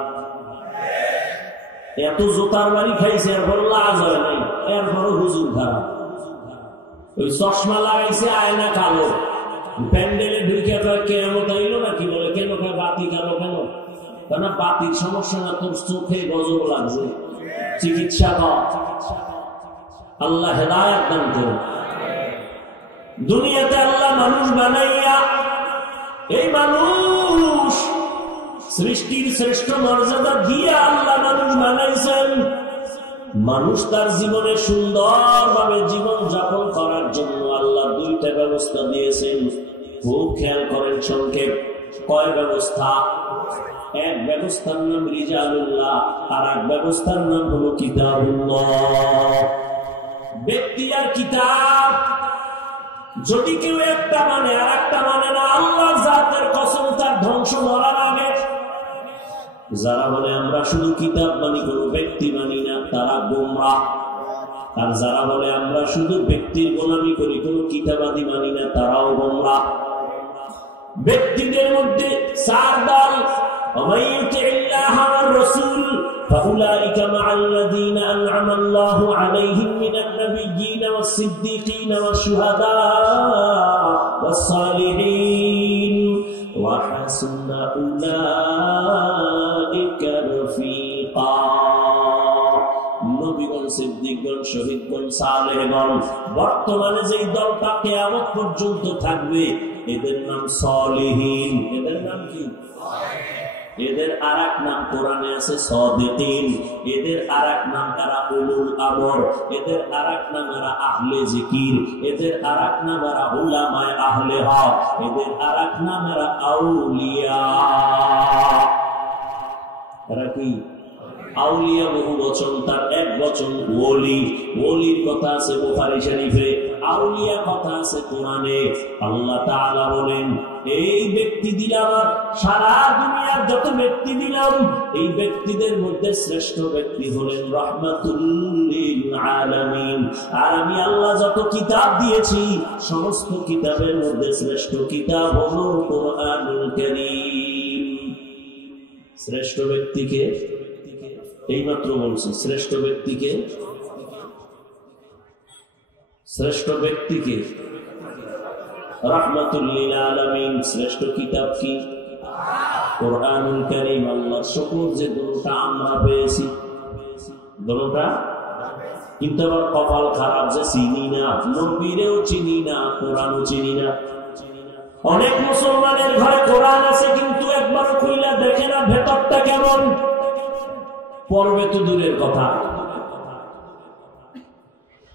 এত জোতার বাড়ি খাইছে এরপর লাজ হয় নাই, এরপরও হুজুর খারাপ। ওই চশমা লাগাইছে আয়না কালো, প্যান্ডেলে ঢুকে কয় কেমন আইলো না, কি বলে কেন কয় বাতি কালো কেন, কেন বাতির সমস্যা না, তোর চোখে গজব লাগছে, চিকিৎসা কর। আল্লাহ হেদায়েত দান করুন। দুনিয়াতে আল্লাহ মানুষ বানাইয়া, এই মানুষ সৃষ্টির শ্রেষ্ঠ মর্যাদা দিয়ে আল্লাহ মানুষ বানাইছেন। মানুষ তার জীবনে সুন্দরভাবে জীবন যাপন করার জন্য আল্লাহ দুইটা ব্যবস্থা দিয়েছেন। খুব খেয়াল করেন, সংক্ষেপ কয় ব্যবস্থা? এক ব্যবস্থার নাম রিজালুল্লাহ, আর এক ব্যবস্থার নাম হলো কিতাবুল্লাহ। ব্যক্তি আর কিতাব, যদি কেউ একটা মানে আর একটা মানে না, আল্লাহ জাতের কসম তার ধ্বংস মরার আগে। যারা বলে আমরা শুধু কিতাব মানি, কোনো ব্যক্তি মানি না, তারা গোমরাহ। আর যারা বলে আমরা শুধু ব্যক্তির গোলামি করি, কোনো কিতাবাদি মানি না, তারাও গোমরাহ। ব্যক্তিদের মধ্যে চার দল: ومن يطع الله والرسول فأولئك مع الذين أنعم الله عليهم من النبيين والصديقين والشهداء والصالحين وحسن أولئك رفيقا। নবীগণ, সিদ্দিকগণ, শহীদগণ, সালেহগণ, বর্তমানে যেই দলটা কিয়ামত পর্যন্ত থাকবে এদের নাম সলিহিন। এদের নাম কি? এদের আরেক নাম কোরআনে আছে সাদিকিন। এদের আরেক নাম এরা উলুল আমর। এদের আরেক নাম এরা আহলে জিকির। এদের আরেক নাম এরা উলামায়ে আহলে হক। এদের আরেক নাম এরা আউলিয়া। এরা কি? আউলিয়া বহু বচন, তার এক বচন ওলি। ওলির কথা আছে বুখারী শরীফে, আউলিয়া কথা আছে কোরআনে। আল্লাহ তাআলা বলেন, এই ব্যক্তি দিলাম, সারা দুনিয়ার যত ব্যক্তি দিলাম, এই ব্যক্তিদের মধ্যে শ্রেষ্ঠ ব্যক্তি হলেন রাহমাতুল লিল আলামিন। আর আমি আল্লাহ যত কিতাব দিয়েছি, সমস্ত কিতাবের মধ্যে শ্রেষ্ঠ কিতাব হলো কোরআনুল কারীম। শ্রেষ্ঠ ব্যক্তিকে এইমাত্র বলছি, শ্রেষ্ঠ ব্যক্তিকে, শ্রেষ্ঠ ব্যক্তিকে রাহমাতুল লিল আলামিন। শ্রেষ্ঠ কিতাব কি? কোরআনুল কারীম। আল্লাহর শুকর যে দুটোটা আমরা পেয়েছি, দুটোটা, কিন্তু আবার কপাল খারাপ যে চিনি না, নবীরেও চিনি না, কোরআনও চিনি না। অনেক মুসলমানের ঘরে কোরআন আছে, কিন্তু একবারও খুইলা দেখে না ভেতরটা কেমন। পড়বে তো দূরের কথা।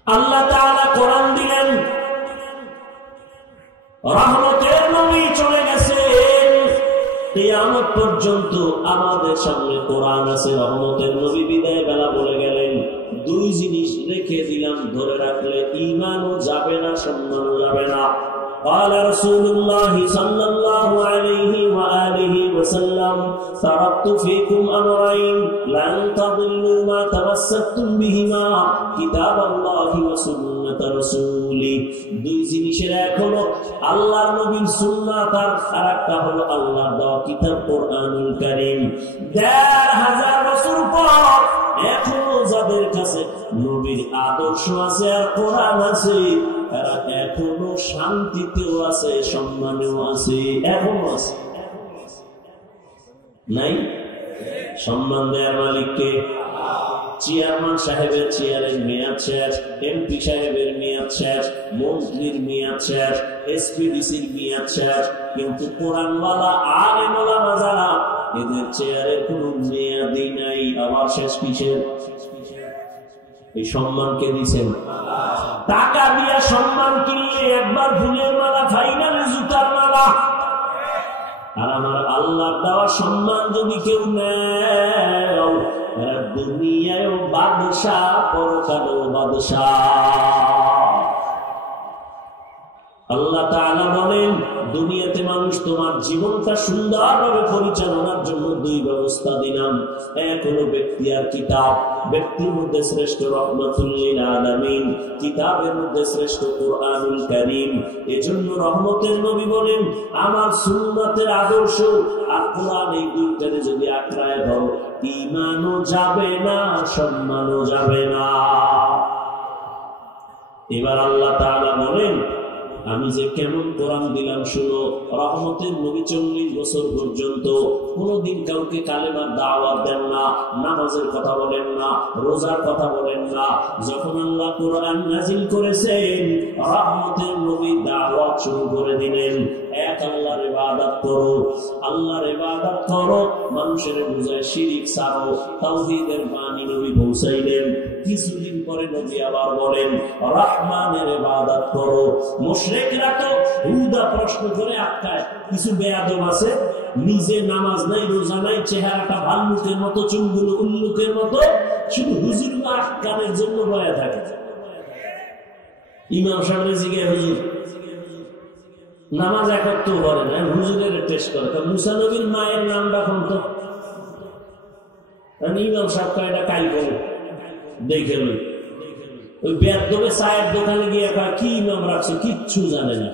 আল্লাহ তাআলা কোরআন দিলেন, রহমতের নবী চলে গেছেন, কিয়ামত পর্যন্ত আমাদের সামনে কোরআন আছে। রহমতের নবী বিদায় বেলা বলে গেলেন, দুই জিনিস রেখে দিলাম, ধরে রাখলে ঈমানও যাবে না, সম্মানও যাবে না। قال رسول الله صلى الله عليه وآله وسلم تركت فيكم أمرين لن تضلوا ما تمسكتم بهما كتاب الله وسنة رسوله। দুই জিনিসের এক হলো আল্লাহর নবীর সুন্নাত, আর আরেকটা হলো আল্লাহর দেওয়া কিতাব কোরআনুল কারীম। ১৫০০ বছর পর এখনো যাদের কাছে নবীর আদর্শ আছে আর কোরআন আছে, তারা এখনো শান্তিতেও আছে, সম্মানেও আছে, এখনো আছে। নাই? সম্মান দেয়ার মালিককে? চেয়ারম্যান সাহেবের চেয়ারের মেয়াদ শেষ, এমপি সাহেবের মেয়াদ শেষ, মন্ত্রীর মেয়াদ শেষ, এসপিডিসির মেয়াদ শেষ, কিন্তু কোরআনওয়ালা আলেম ওলামা যারা, এদের চেয়ারের কোনো মেয়াদই নাই। আবার শেষ কিসের? এই সম্মানকে দিয়েছেন। টাকা দিয়া সম্মান কিনলে একবার ফুলের মালা, ফাইনাল জুতার মালা। আর আমার আল্লাহর দেওয়া সম্মান যদি কেউ নেয়, দুনিয়ায়ও বাদশাহ, পরকালেও বাদশাহ। আল্লাহ তাআলা বলেন, দুনিয়াতে মানুষ তোমার জীবনটা সুন্দরভাবে পরিচালনার জন্য দুই ব্যবস্থা দিলাম। এক হলো ব্যক্তি আর কিতাব। ব্যক্তির মধ্যে শ্রেষ্ঠ রহমাতুল লিল আলামিন, কিতাবের মধ্যে শ্রেষ্ঠ কুরআনুল কারীম। এজন্য রহমতের নবী বলেন, আমার সুন্নাতের আদর্শ আর কোরআন, এই দুইটারে যদি আঁকড়ায় ধরো, ঈমানও যাবে না, সম্মানও যাবে না। এবার আল্লাহ তাআলা বলেন, আমি যে কেমন কোরআন দিলাম শুনো। রহমতের নবী 40 বছর পর্যন্ত কোনদিন কাউকে কালেমার দাওয়াত দেন না, নামাজের কথা বলেন না, রোজার কথা বলেন না। যখন আল্লাহ কোরআন নাজিল করেছেন, রহমতের নবী দাওয়াত শুরু করে দিলেন, এক আল্লাহর ইবাদত করো, আল্লাহর ইবাদত করো, মানুষের বুঝায় শিরিক ছাড়ো, তাওহীদের বাণী নবী পৌঁছাইলেন। কিছুদিন পরে নবী আবার বলেন, রহমানের ইবাদত করো। মুশরিকরা তো হুদা প্রশ্ন করে আটকায়। কিছু বেয়াদব আছে, নিজে নামাজ নাই, রোজা নাই, চেহারাটা ভাল্লুকের মতো, চুলগুলো উল্লুকের মতো, শুধু হুজুর আটকানোর জন্য বয়া থাকে। ইমাম সাহেব জিজ্ঞাসা, হুজুর নামাজ একত্র করে না, হুজুরের টেস্ট করে। মুসা নবীর মায়ের নাম রাখুন তো। ইমাম সাহেব এটা কাল করে দেখে লই। ওই বেয়াদবে চায়ের দোকানে গিয়ে কি ইমাম রাখছো, কিচ্ছু জানে না।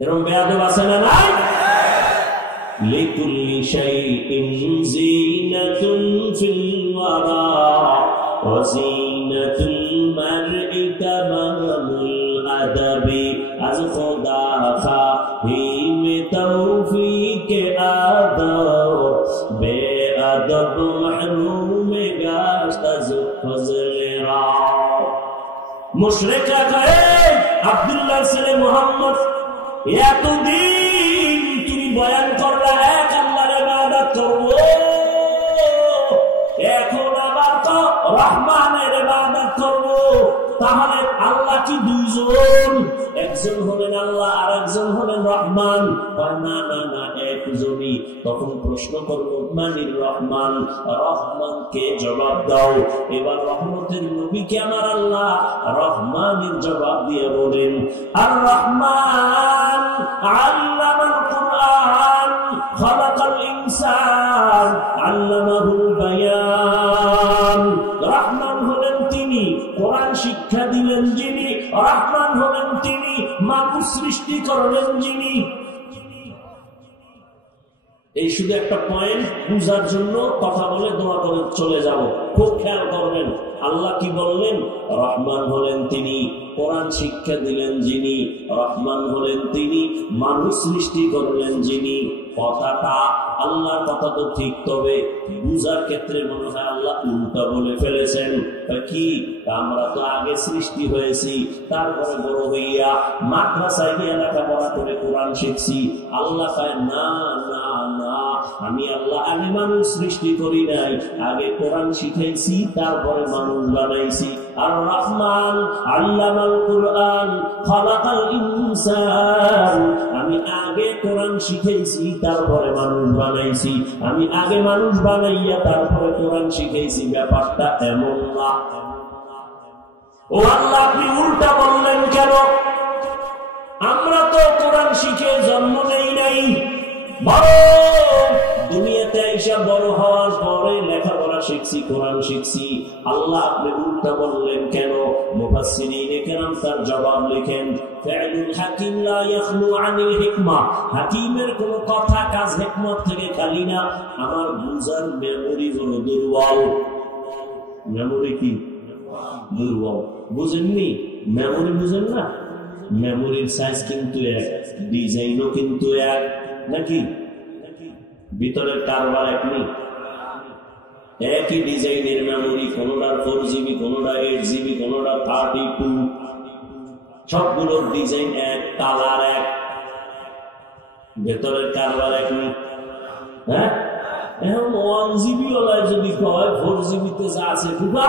এরকম বেয়াদব আছে না নাই? লিকুল্লি শাইইন যিনাতুন ফিল ওয়ারা ওয়া যিনাতুল মারই তামামুল আদাবি। আজ খোদা ফাহিম তৌফিক আদব, বেআদব মাহরুম গাশত আজ ফজলে রা। মুশরিকরা কয়, আব্দুল্লাহর ছেলে মুহাম্মদ, এতদিন তুমি বয়ান করলা এক আল্লাহর ইবাদত করব, এখন আবার তো রহমানের ইবাদত করব। তাহলে আল্লাহ কি দুইজন? একজন হলেন আল্লাহ আর একজন হলেন রহমান। না না না, একজনই। তখন প্রশ্ন করবো, মানির রহমান? রহমানকে জবাব দাও। এবার রহমতের নবীকে আমার আল্লাহ রহমানের জবাব দিয়ে বলেন, আর রহমান আল্লামাল কুরআন, খালাকাল ইনসান, আল্লামাহুল বায়ান। রহমান হলেন তিনি, কোরআন শিক্ষা দিলেন যিনি। রহমান হলেন তিনি, মানুষ সৃষ্টি করলেন যিনি। এই শুধু একটা পয়েন্ট বুঝার জন্য কথা বলে দোয়া করে চলে যাব। খুব খেয়াল করবেন, আল্লাহ কি বললেন? রহমান হলেন তিনি, কোরআন শিক্ষা দিলেন যিনি। রহমান হলেন তিনি, মানুষ সৃষ্টি করলেন যিনি। কথাটা আল্লাহর কথা তো ঠিক, তবে বুঝার ক্ষেত্রে মনে হয় আল্লাহ উল্টা বলে ফেলেছেন। কি? আমরা তো আগে সৃষ্টি হয়েছি, তারপরে বড় হইয়া মাদ্রাসায় গিয়ে লেখাপড়া করে কোরআন শিখছি। আল্লাহ কয়, না না না, আমি আল্লাহ আগে মানুষ সৃষ্টি করি নাই, আগে কোরআন শিখাইছি, তারপরে মানুষ বানাইছি। আর রহমান আল্লামাল কুরআন, খালাকাল ইনসান, আমি আগে কোরআন শিখাইছি, তারপরে মানুষ বানাইছি। আমি আগে মানুষ বানাইয়া তারপরে কোরআন শিখাইছি। ব্যাপারটা এমন না। ও আল্লাহ, আপনি উল্টা বললেন কেন? আমরা তো কোরআন শিখে জন্ম নেই নাই, দুনিয়াতে আইসা বড় হওয়ার পরে লেখাপড়া শিখছি, কোরআন শিখছি। আল্লাহ আপনি উল্টা বললেন কেন? মুফাসসিরিনে কেরাম তার জবাব লিখেন, ফাইলুল হাকিম লা ইয়াখলু আনিল হিকমা। হাকিমের কোন কথা কাজ হিকমত থেকে খালি না। আমার বুঝার মেমোরি হলো দুর্বল। মেমোরি কি? দুর্বল। বুঝেননি? মেমোরি বুঝেন না? মেমোরির সাইজ কিন্তু এক, ডিজাইনও কিন্তু এক, নাকি? ভিতরের কারবার এক নেই। একই ডিজাইনের মেমোরি, কোনটার 4GB, কোনটা 8GB, কোনটা 32, সবগুলোর ডিজাইন এক, কালার এক, ভেতরের কারবার এক নেই। হ্যাঁ, এখন 1GB ওলায় যদি কয় 4GB তে যা আছে ঢুকা,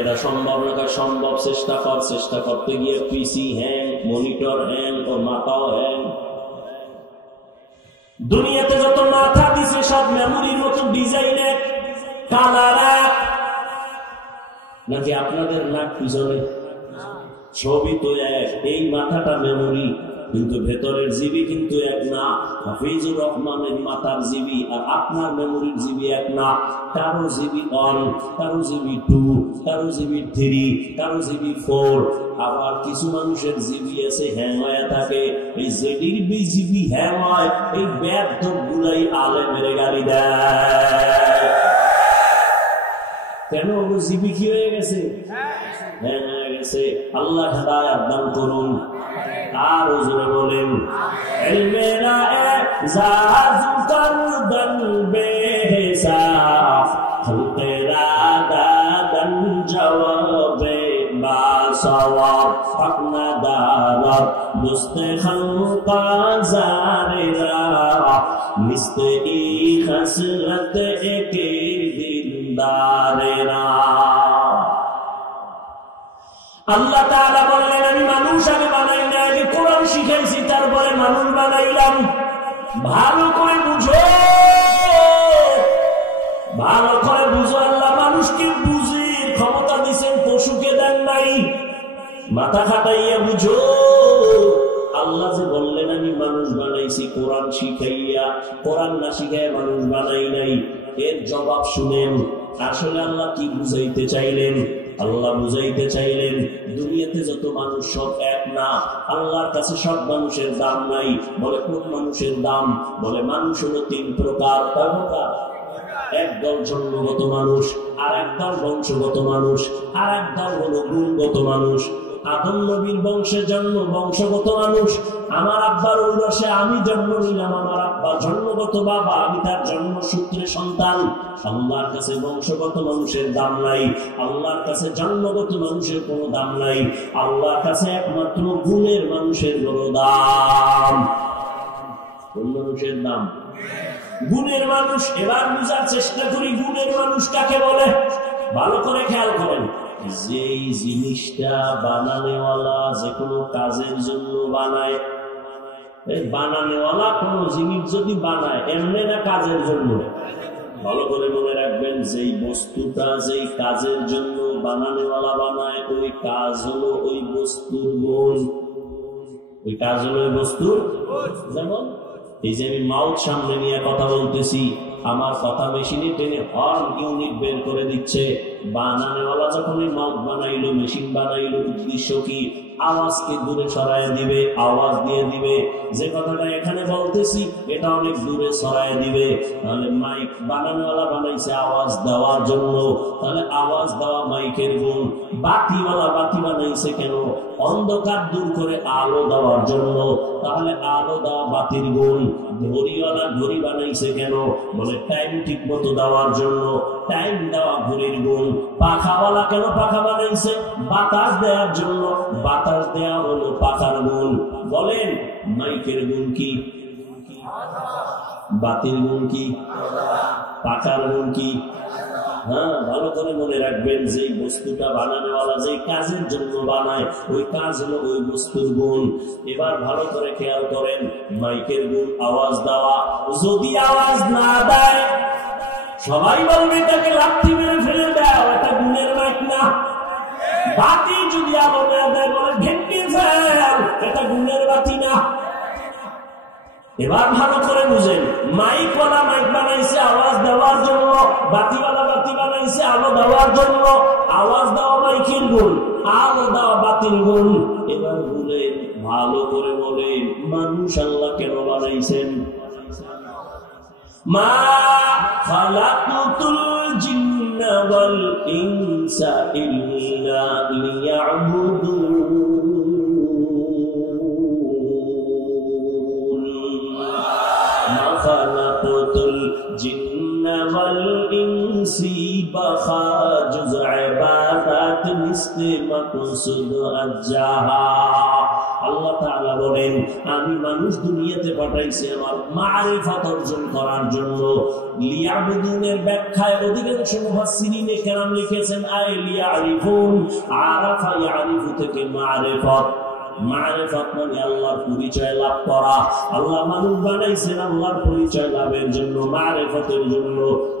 এটা সম্ভব না। সম্ভব, চেষ্টা কর। চেষ্টা করতে গিয়ে পিসি হ্যাং, মনিটর হ্যাং, ওর মাথাও হ্যাং। দুনিয়াতে যত মাথা দিছে সব মেমোরির মতো ডিজাইনে কালার এক, নাকি আপনাদের নাক পিছনে? ছবি তো এক, এই মাথাটা মেমোরি, কিন্তু ভেতরের জিবি কিন্তু এক না। হাফিজুর রহমানের মাথার জিবি আর আপনার মেমোরির জিবি এক না। কারো জিবি 1, কারো জিবি 2, কারো জিবি 3, কারো জিবি 4। আবার কিছু মানুষের জিবি আছে হ্যাং হয়ে থাকে। এই জেডির জিবি হ্যাং হয়, এই ব্যর্থ গুলাই আলে মেরে গাড়ি দেয়। কেন? জিবি কি হয়ে গেছে? হ্যাং হয়ে গেছে। আল্লাহ হেদায়েত দান করুন। আর ওজনে বলেন ইলমেরা এজাজ করদন বেহিসাব খলকেরা দাদন জওয়াবে বাসওয়াব ফাকনা দারাব দুস্তে খলকা জারেরা মিস্তে ই খসরত একে দিনদারেরা। আল্লাহ তাআলা বললেন আমি মানুষ আগে বানাই না, আগে কোরআন শিখাইছি, তারপরে মানুষ বানাইলাম। ভালো করে বুঝো, ভালো করে বুঝো। আল্লাহ মানুষকে বুঝির ক্ষমতা দিয়েছেন, পশুকে দেন নাই। মাথা খাটাইয়া বুঝো। আল্লাহ যে বললেন আমি মানুষ বানাইছি কোরআন শিখাইয়া, কোরআন না শিখাইয়া মানুষ বানাই নাই, এর জবাব শুনেন। আসলে আল্লাহ কি বুঝাইতে চাইলেন? আল্লাহ বুঝাইতে চাইলেন দুনিয়াতে যত মানুষ সব এক না, আল্লাহর কাছে সব মানুষের দাম নাই। বলে কোন মানুষের দাম? বলে মানুষ হলো 3 প্রকার। একদল জন্মগত মানুষ, আর একদল বংশগত মানুষ, আর একদল হলো গুণগত মানুষ। আদম নবীর বংশের জন্ম বংশগত মানুষ। আমার আব্বার ঔরসে আমি জন্ম নিলাম, আমার আব্বা জন্মগত বাবা, আমি তার জন্মসূত্রে সন্তান। আল্লাহর কাছে বংশগত মানুষের দাম নাই, আল্লাহর কাছে জন্মগত মানুষের কোনো দাম নাই। আল্লাহর কাছে একমাত্র গুণের মানুষের বড় দাম। কোন মানুষের দাম? গুণের মানুষ। এবার বুঝার চেষ্টা করি গুণের মানুষ কাকে বলে। ভালো করে খেয়াল করেন। যেই জিনিসটা বানানেওয়ালা যে কোনো কাজের জন্য বানায়, বানানেওয়ালা কোন জিনিস যদি বানায় এমনি না কাজের জন্য, ভালো করে মনে রাখবেন যেই বস্তুটা যেই কাজের জন্য বানানেওয়ালা বানায়, ওই কাজ হলো ওই বস্তুর গুণ। ওই কাজ হলো ওই বস্তুর। যেমন এই যে আমি মাউথ সামনে নিয়ে কথা বলতেছি, আমার কথা মেশিনে টেনে হর্ন ইউনিট বের করে দিচ্ছে। বানানেওয়ালা যখন এই মাউথ বানাইলো, মেশিন বানাইলো, উদ্দেশ্য কি? আওয়াজকে দূরে সরায় দিবে, আওয়াজ দিয়ে দিবে। যে কথাটা এখানে বলতেছি এটা অনেক দূরে সরায় দিবে। তাহলে মাইক বানানেওয়ালা বানাইছে আওয়াজ দেওয়ার জন্য, তাহলে আওয়াজ দেওয়া মাইকের গুণ। বাতিওয়ালা বাতি বানাইছে কেন? অন্ধকার দূর করে আলো দেওয়ার জন্য, তাহলে আলো দেওয়া বাতির গুণ। ঘড়িওয়ালা ঘড়ি বানাইছে কেন? বলে টাইম ঠিক মতো দেওয়ার জন্য, টাইম দেওয়া ঘড়ির গুণ। পাখাওয়ালা কেন পাখা বানাইছে? বাতাস দেওয়ার জন্য, বাতাস দেওয়া হলো পাখার গুণ। বলেন মাইকের গুণ কি? বাতির গুণ কি? পাখার গুণ কি? হ্যাঁ, ভালো করে মনে রাখবেন যে বস্তুটা বানানোওয়ালা যে কাজের জন্য বানায়, ওই কাজ হলো ওই বস্তুর গুণ। এবার ভালো করে খেয়াল করেন মাইকের গুণ আওয়াজ দেওয়া। যদি আওয়াজ না দেয় সবাই বলবে এটাকে লাথি মেরে ফেলে দাও, এটা গুণের মাইক না। বাতি যদি আলো না দেয় বলে ভেঙে ফেল, এটা গুণের বাতি না। এবার ভালো করে বুঝেন, মাইকওয়ালা মাইক বানাইছে আওয়াজ দেওয়ার জন্য, বাতিওয়ালা বাতি বানাইছে আলো দেওয়ার জন্য। আওয়াজ দেওয়া মাইকের গুণ, আলো দেওয়া বাতির গুণ। এবার বলেন, ভালো করে বলেন, মানুষ আল্লাহ কেন বানাইছেন? মা খালাকুতুল জিন্না ওয়াল ইনসা ইল্লা লিয়াবুদুন। খালাকুতুল জিন্না ওয়াল ইনসি বাখা জুজ ইবাদাত মিসলে মাকসুদ আজ্জাহা। আল্লাহ তাআলা বলেন আমি মানুষ দুনিয়াতে পাঠাইছি আমার মারিফাত অর্জন করার জন্য। লিয়াবুদুনের ব্যাখ্যায় অধিকাংশ মুফাসসিরিনে কেরাম লিখেছেন আই লিয়ারিফুন, আরাফা ইয়ারিফু থেকে মারিফাত। মারিফাত মানে আল্লাহর পরিচয় লাভ করা। আল্লাহ মানুষ বানাইছেন আল্লাহর পরিচয় লাভের জন্য, মারিফাতের জন্য।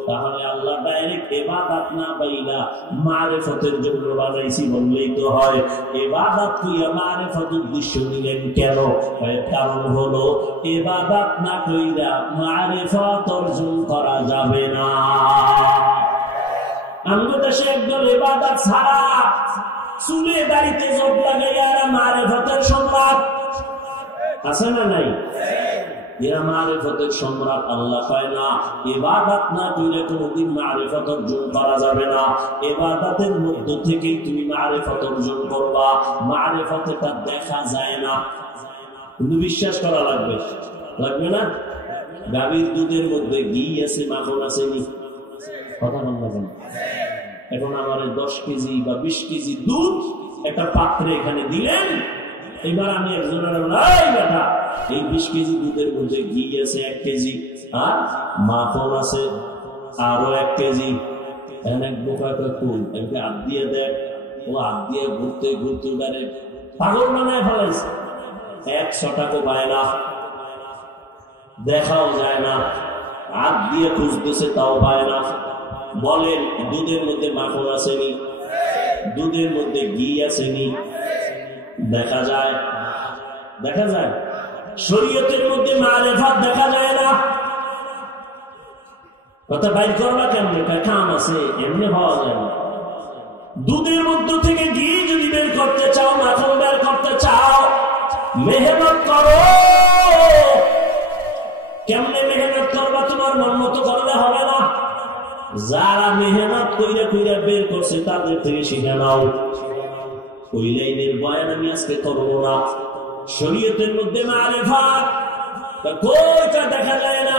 তাহলে আল্লাহ ডাইরেক্ট ইবাদত না বাইনা মারিফাতের জন্য বানাইছি বললেই তো হয়। ইবাদত কইয়া মারিফাত উদ্দেশ্য নিলেন কেন? কারণ হলো ইবাদত না কইরা মারিফাত অর্জন করা যাবে না। আমাদের দেশে একদল ইবাদত ছাড়া চুলে দাড়িতে জোট লাগাইয়া মারিফাতের সম্রাট আছে না নাই? এরা মারিফতের সম্রাট। আল্লাহ কয় না ইবাদত না কইলে কোনদিন মারিফত অর্জন করা যাবে না। ইবাদতের মধ্য থেকেই তুমি মারিফত অর্জন করবা। মারিফতটা দেখা যায় না, কিন্তু বিশ্বাস করা লাগবে, লাগবে না? গাভীর দুধের মধ্যে ঘি আছে, মাখন আছে নি? কথা বলবেন। এখন আমার 10 কেজি বা 20 কেজি দুধ একটা পাত্রে এখানে দিলেন, এবার আমি একজনের বেটা এই 20 কেজি দুধের মধ্যে ঘি আছে 1 কেজি, আর মাখন আছে আরো 1 কেজি। এক বোকাটা কুল এমনি হাত দিয়ে দেয়, ও হাত দিয়ে ঘুরতে ঘুরতে উঠারে পাগল বানায় ফেলাইছে। 100 টাকা পায় না, দেখাও যায় না, হাত দিয়ে খুঁজতেছে তাও পায় না। বলেন দুধের মধ্যে মাখন আসেনি? দুধের মধ্যে ঘি আসেনি? দেখা যায়? দেখা যায়? শরীয়তের মধ্যে মারিফাত দেখা যায় না। কথা বাইর করবা কেমনে? কাম আছে, এমনি পাওয়া যায় না। দুধের মধ্য থেকে ঘি যদি বের করতে চাও, মাখন বের করতে চাও, মেহনত করো। কেমনে মেহনত করবা? তোমার মন মতো করলে হবে না। যারা মেহনত কইরা কইরা বের করছে তাদের থেকে শিখে নাও। ওই লাইনের বয়ান আমি আজকে করবো না। শরীয়তের মধ্যে মারিফাত কইটা দেখা যায় না,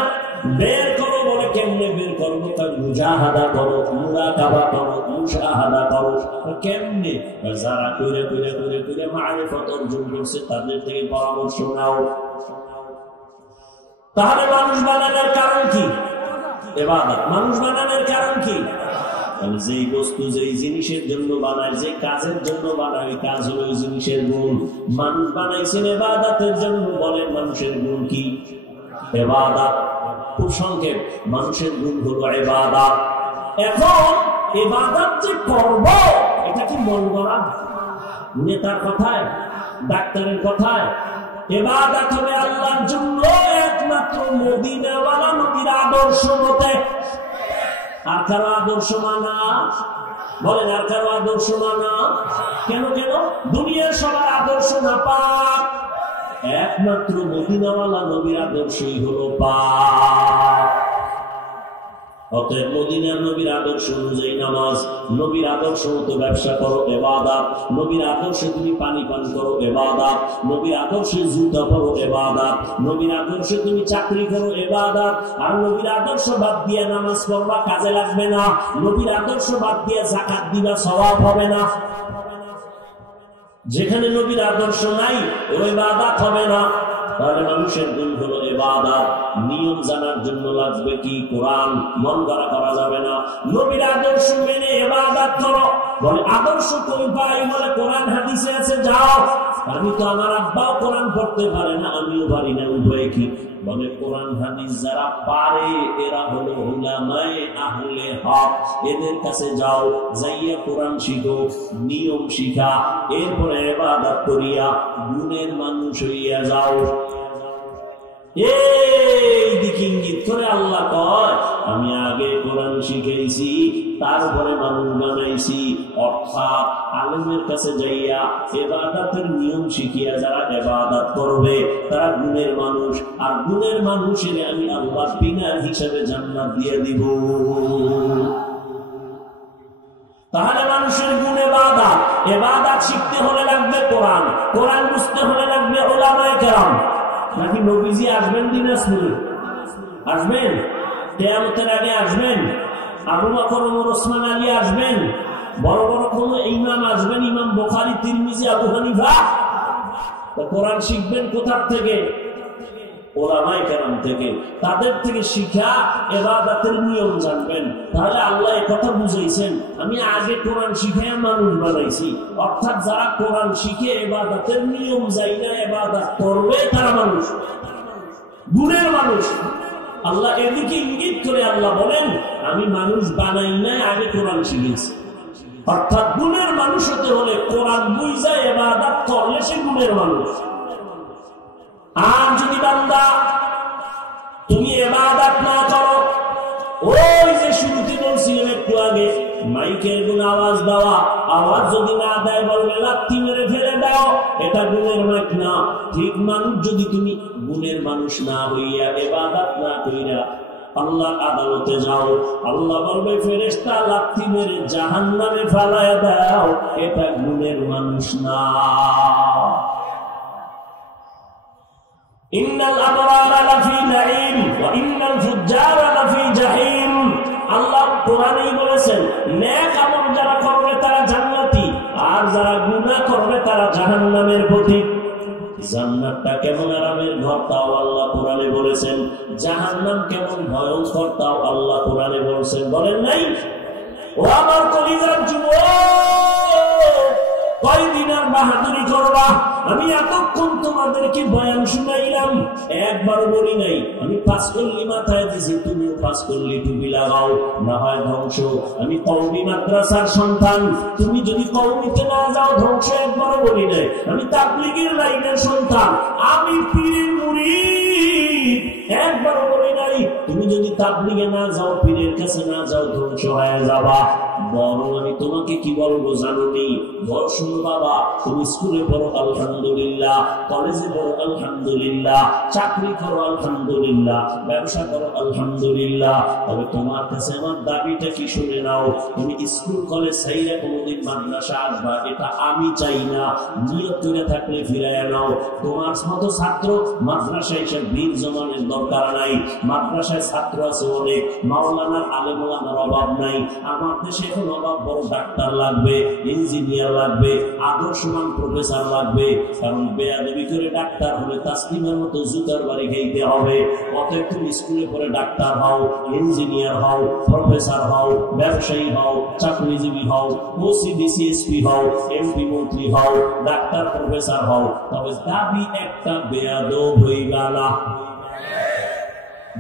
বের করো। বলে কেমনে বের করবো? মুজাহাদা করো, মুরাকাবা করো, মুশাহাদা করো। কেমনে? যারা কইরা কইরা কইরা কইরা মারিফাত অর্জন করছে তাদের থেকে পরামর্শ নাও। তাহলে মানুষ বানানোর কারণ কি? ইবাদত। মানুষ বানানোর কারণ কি? যেই বস্তু যেই জিনিসের জন্য বানায়, যে কাজের জন্য বানায়, ওই কাজ হলো ওই জিনিসের গুণ। মানুষ বানাইছেন ইবাদতের জন্য। বলেন মানুষের গুণ কি? ইবাদত। খুব সংক্ষেপ, মানুষের গুণ হলো ইবাদত। এখন ইবাদত যে করব, এটা কি মন গড়া? নেতার কথায়, ডাক্তারের কথায়? ইবাদত হবে আল্লাহর জন্য একমাত্র মদিনাওয়ালা নবীর আদর্শ মতে। আর কারো আদর্শ মানা? বলেন আর কারো আদর্শ মানা? কেন কেন? দুনিয়ার সবার আদর্শ না পাক, একমাত্র মদিনাওয়ালা নবীর আদর্শই হলো পাক। অতএব মদিনার নবীর আদর্শ অনুযায়ী নামাজ, নবীর আদর্শ মতো ব্যবসা করো ইবাদত, নবীর আদর্শে তুমি পানি পান করো ইবাদত, নবীর আদর্শে জুতা পরো ইবাদত, নবীর আদর্শে তুমি চাকরি করো ইবাদত। আর নবীর আদর্শ বাদ দিয়ে নামাজ পড়বা, কাজে লাগবে না। নবীর আদর্শ বাদ দিয়ে যাকাত দিবা, সওয়াব হবে না। যেখানে নবীর আদর্শ নাই, ওই ইবাদত হবে না। তাহলে মানুষের গুণ হলো ইবাদত। নিয়ম জানার জন্য লাগবে কি? কোরআন। মন গড়া করা যাবে না। নবীর আদর্শ মেনে ইবাদত করো। বলে আদর্শ কই পাই? বলে কোরআন হাদিসে আছে, যাও। আমি তো, আমার আব্বাও কোরআন পড়তে পারে না, আমিও পারি না, উভয় কি? বলে কোরআন হাদিস যারা পারে এরা হলো উলামায়ে আহলে হক। এদের কাছে যাও, যাইয়া কোরআন শিখো, নিয়ম শিখা, এরপরে ইবাদত করিয়া গুণের মানুষ হইয়া যাও। এই দিকে ইঙ্গিত করে আল্লাহ কয়, আমি আগে কোরআন শিখাইছি, তারপরে মানুষ বানাইছি। অর্থাৎ আলেমের কাছে যাইয়া ইবাদতের নিয়ম শিখিয়া যারা ইবাদত করবে তারা গুণের মানুষ। আর গুণের মানুষের আমি আল্লাহ বিনা হিসাবে জান্নাত দিয়ে দিব। তাহলে মানুষের গুণ ইবাদত। ইবাদত শিখতে হলে লাগবে কোরআন, কোরআন বুঝতে হলে লাগবে উলামায়ে কেরাম। নাকি নবীজি আসবেন দিনাজপুরে? আসবেন? কিয়ামতের আগে আসবেন? আবু বকর, ওমর, ওসমান, আলী আসবেন? বড় বড় কোন ইমাম আসবেন? ইমাম বুখারী, তিরমিজি, আবু হানিফা? কোরআন শিখবেন কোথা থেকে? ওলামায়ে কেরাম থেকে। তাদের থেকে শিখা ইবাদতের নিয়ম জানবেন। তাহলে আল্লাহ এই কথা বুঝাইছেন, আমি আগে কোরআন শিখে মানুষ বানাইছি। অর্থাৎ যারা কোরআন শিখে ইবাদতের নিয়ম জানে ইবাদত করবে তারা মানুষ, গুণের মানুষ। আল্লাহ এদিকে ইঙ্গিত করে আল্লাহ বলেন, আমি মানুষ বানাই নাই, আগে কোরআন শিখেছি। অর্থাৎ গুণের মানুষ হতে হলে কোরআন বুঝা ইবাদত করলে সে গুণের মানুষ। আর যদি বান্দা তুমি ইবাদত না করো, ওই যে শুরুতে বলছিলাম একটু আগে, মাইকের গুণ আওয়াজ দেওয়া, আওয়াজ যদি না দেয় বলবে লাথি মেরে ফেলে দাও, এটা গুণের মাইক না। ঠিক মানুষ যদি তুমি গুণের মানুষ না হইয়া ইবাদত না কইরা আল্লাহর আদালতে যাও, আল্লাহ বলবে ফেরেশতা লাথি মেরে জাহান্নামে ফেলায়া দাও, এটা গুণের মানুষ না। ইন্নাল আবরারা লাফি নাঈম ওয়া ইন্নাল ফুজ্জারা লাফি জাহিম। আল্লাহ কোরআনেই বলেছেন, নেক আমল যারা করবে তারা জান্নাতি, আর যারা গুনাহ করবে তারা জাহান্নামের পথিক। জান্নাতটা কেমন আরামের ঘর তাও আল্লাহ কোরআনে বলেছেন, জাহান্নাম কেমন ভয়ঙ্কর তাও আল্লাহ কোরআনে বলেছেন, বলেন নাই? ও আমার কলিজার যুবক, কয়দিন আর বাহাদুরি করবা? আমি এতক্ষণ তোমাদেরকে বয়ান শুনাইলাম, একবার বলি নাই আমি 5 কল্লি মাথায় দিছি, তুমিও 5 কল্লি টুপি লাগাও, না হয় ধ্বংস। আমি কওমি মাদ্রাসার সন্তান, তুমি যদি কওমিতে না যাও ধ্বংস, একবার বলি নাই। আমি তাবলীগের লাইনের সন্তান, আমি পীরের মুরিদ, একবার বলি নাই তুমি যদি তাবলীগে না যাও, পীরের কাছে না যাও, ধ্বংস হয়ে যাবা। বরং আমি তোমাকে কি বলবো জানোনি? বড় শুনো বাবা, তুমি স্কুলে পড়ো আলহামদুলিল্লাহ, কলেজে পড়ো আলহামদুলিল্লাহ, চাকরি করো আলহামদুলিল্লাহ, ব্যবসা করো আলহামদুলিল্লাহ। তবে তোমার কাছে আমার দাবিটা কি শুনে নাও, তুমি স্কুল কলেজ ছাইরা কোনোদিন মাদ্রাসা আসবা, এটা আমি চাই না। নিয়ত করে থাকলে ফিরাইয়া নাও। তোমার মতো ছাত্র মাদ্রাসায় এসে ভিড় জমানোর দরকার নাই। মাদ্রাসায় ছাত্র আছে অনেক, মাওলানার আলেম ওলামার অভাব নাই। আমার দেশে এখন অভাব বড় ডাক্তার লাগবে, ইঞ্জিনিয়ার লাগবে, আদর্শমান প্রফেসর লাগবে। কারণ বেয়াদবি করে ডাক্তার হলে তাসলিমের মতো জুতার বাড়ি খাইতে হবে। অতএব তুমি স্কুলে পড়ে ডাক্তার হও, ইঞ্জিনিয়ার হও, প্রফেসর হও, ব্যবসায়ী হও, চাকরিজীবী হও, ওসি ডিসিএসপি হও, এমপি মন্ত্রী হও, ডাক্তার প্রফেসর হও, তবে দাবি একটা বেয়াদব হইবা না।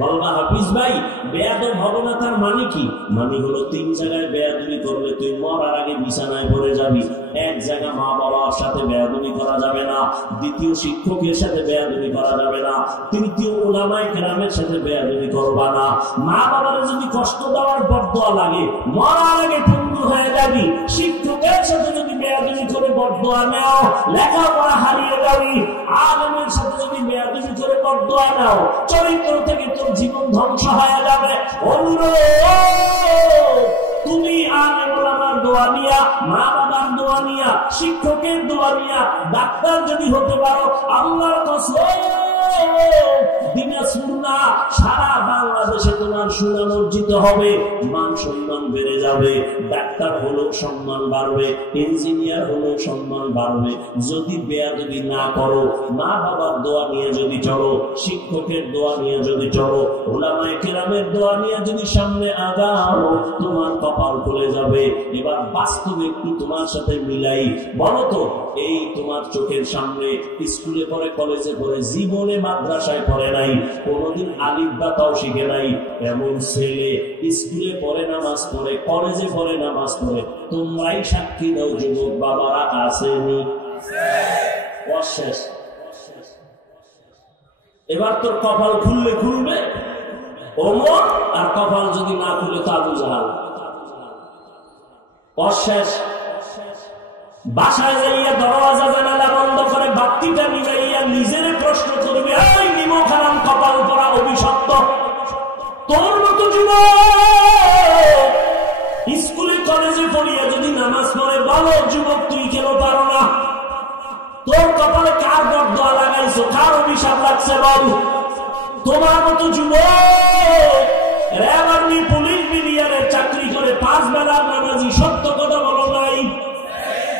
বলবা হাফিজ ভাই বেয়াদব হবে না, তার মানে কি? মানে হলো 3 জায়গায় বেয়াদবি করলে তুই মরার আগে বিছানায় পড়ে যাবি। এক জায়গা মা বাবার সাথে বেয়াদবি করা যাবে না, দ্বিতীয় শিক্ষকের সাথে বেয়াদবি করা যাবে না, তৃতীয় উলামায়ে কেরামের সাথে বেয়াদবি করবা না। মা বাবার যদি কষ্ট দেওয়ার বদদোয়া লাগে, মরার আগে পঙ্গু হয়ে যাবি। শিক্ষকের সাথে যদি বেয়াদবি করে বদদোয়া নাও, লেখাপড়া হারিয়ে যাবি। আলেমের সাথে যদি বেয়াদবি করে বদদোয়া নাও, চরিত্র থেকে জীবন ধ্বংস হয়ে যাবে। তুমি আলেম ওলামার দোয়া নিয়া, মা বাবার দোয়া নিয়া, শিক্ষকের দোয়া নিয়া ডাক্তার যদি হতে পারো, আল্লাহর কসম দিনাজপুর না সারা বাংলাদেশে তোমার সুনাম অর্জিত হবে, মান সম্মান বেড়ে যাবে। ডাক্তার হলেও সম্মান বাড়বে, ইঞ্জিনিয়ার হলেও সম্মান বাড়বে। যদি বেয়াদবি না করো, মা বাবার দোয়া নিয়ে যদি চলো, শিক্ষকের দোয়া নিয়ে যদি চলো, উলামায়ে কেরামের দোয়া নিয়ে যদি সামনে আগাও, তোমার কপাল খুলে যাবে। এবার বাস্তবে একটু তোমার সাথে মিলাই, বলো তো, এই তোমার চোখের সামনে স্কুলে পড়ে, কলেজে পড়ে, জীবনে মাদ্রাসায় পড়ে নাই, কোনদিন আলিফ বা তাও শিখে নাই, এমন ছেলে স্কুলে পড়ে নামাজ পড়ে, কলেজে পড়ে নামাজ পড়ে, তোমরাই সাক্ষী দাও যুবক বাবারা, আসেনি? অশেষ। এবার তোর কপাল খুললে খুলবে ওমর, আর কপাল যদি না খুলে তো আবু জাহাল। অশেষ। বাসায় যাইয়া দরওয়াজা জানালা বন্ধ করে বাতিটা নিভাইয়া নিজের প্রশ্ন করবে, এই নিমক হারাম কপাল পরা অভিশপ্ত, তোর মতো যুবক স্কুলে কলেজে পড়িয়া যদি নামাজ পড়ে, বলো যুবক তুই কেন পারো না? তোর কপালে কার বদদোয়া লাগাইছো, কার অভিশাপ লাগছে বল? তোমার মতো যুবক র্যাব আর্মি পুলিশ মিলিয়ারের চাকরি করে 5 বেলা নামাজি, সত্য কথা বলো নাই?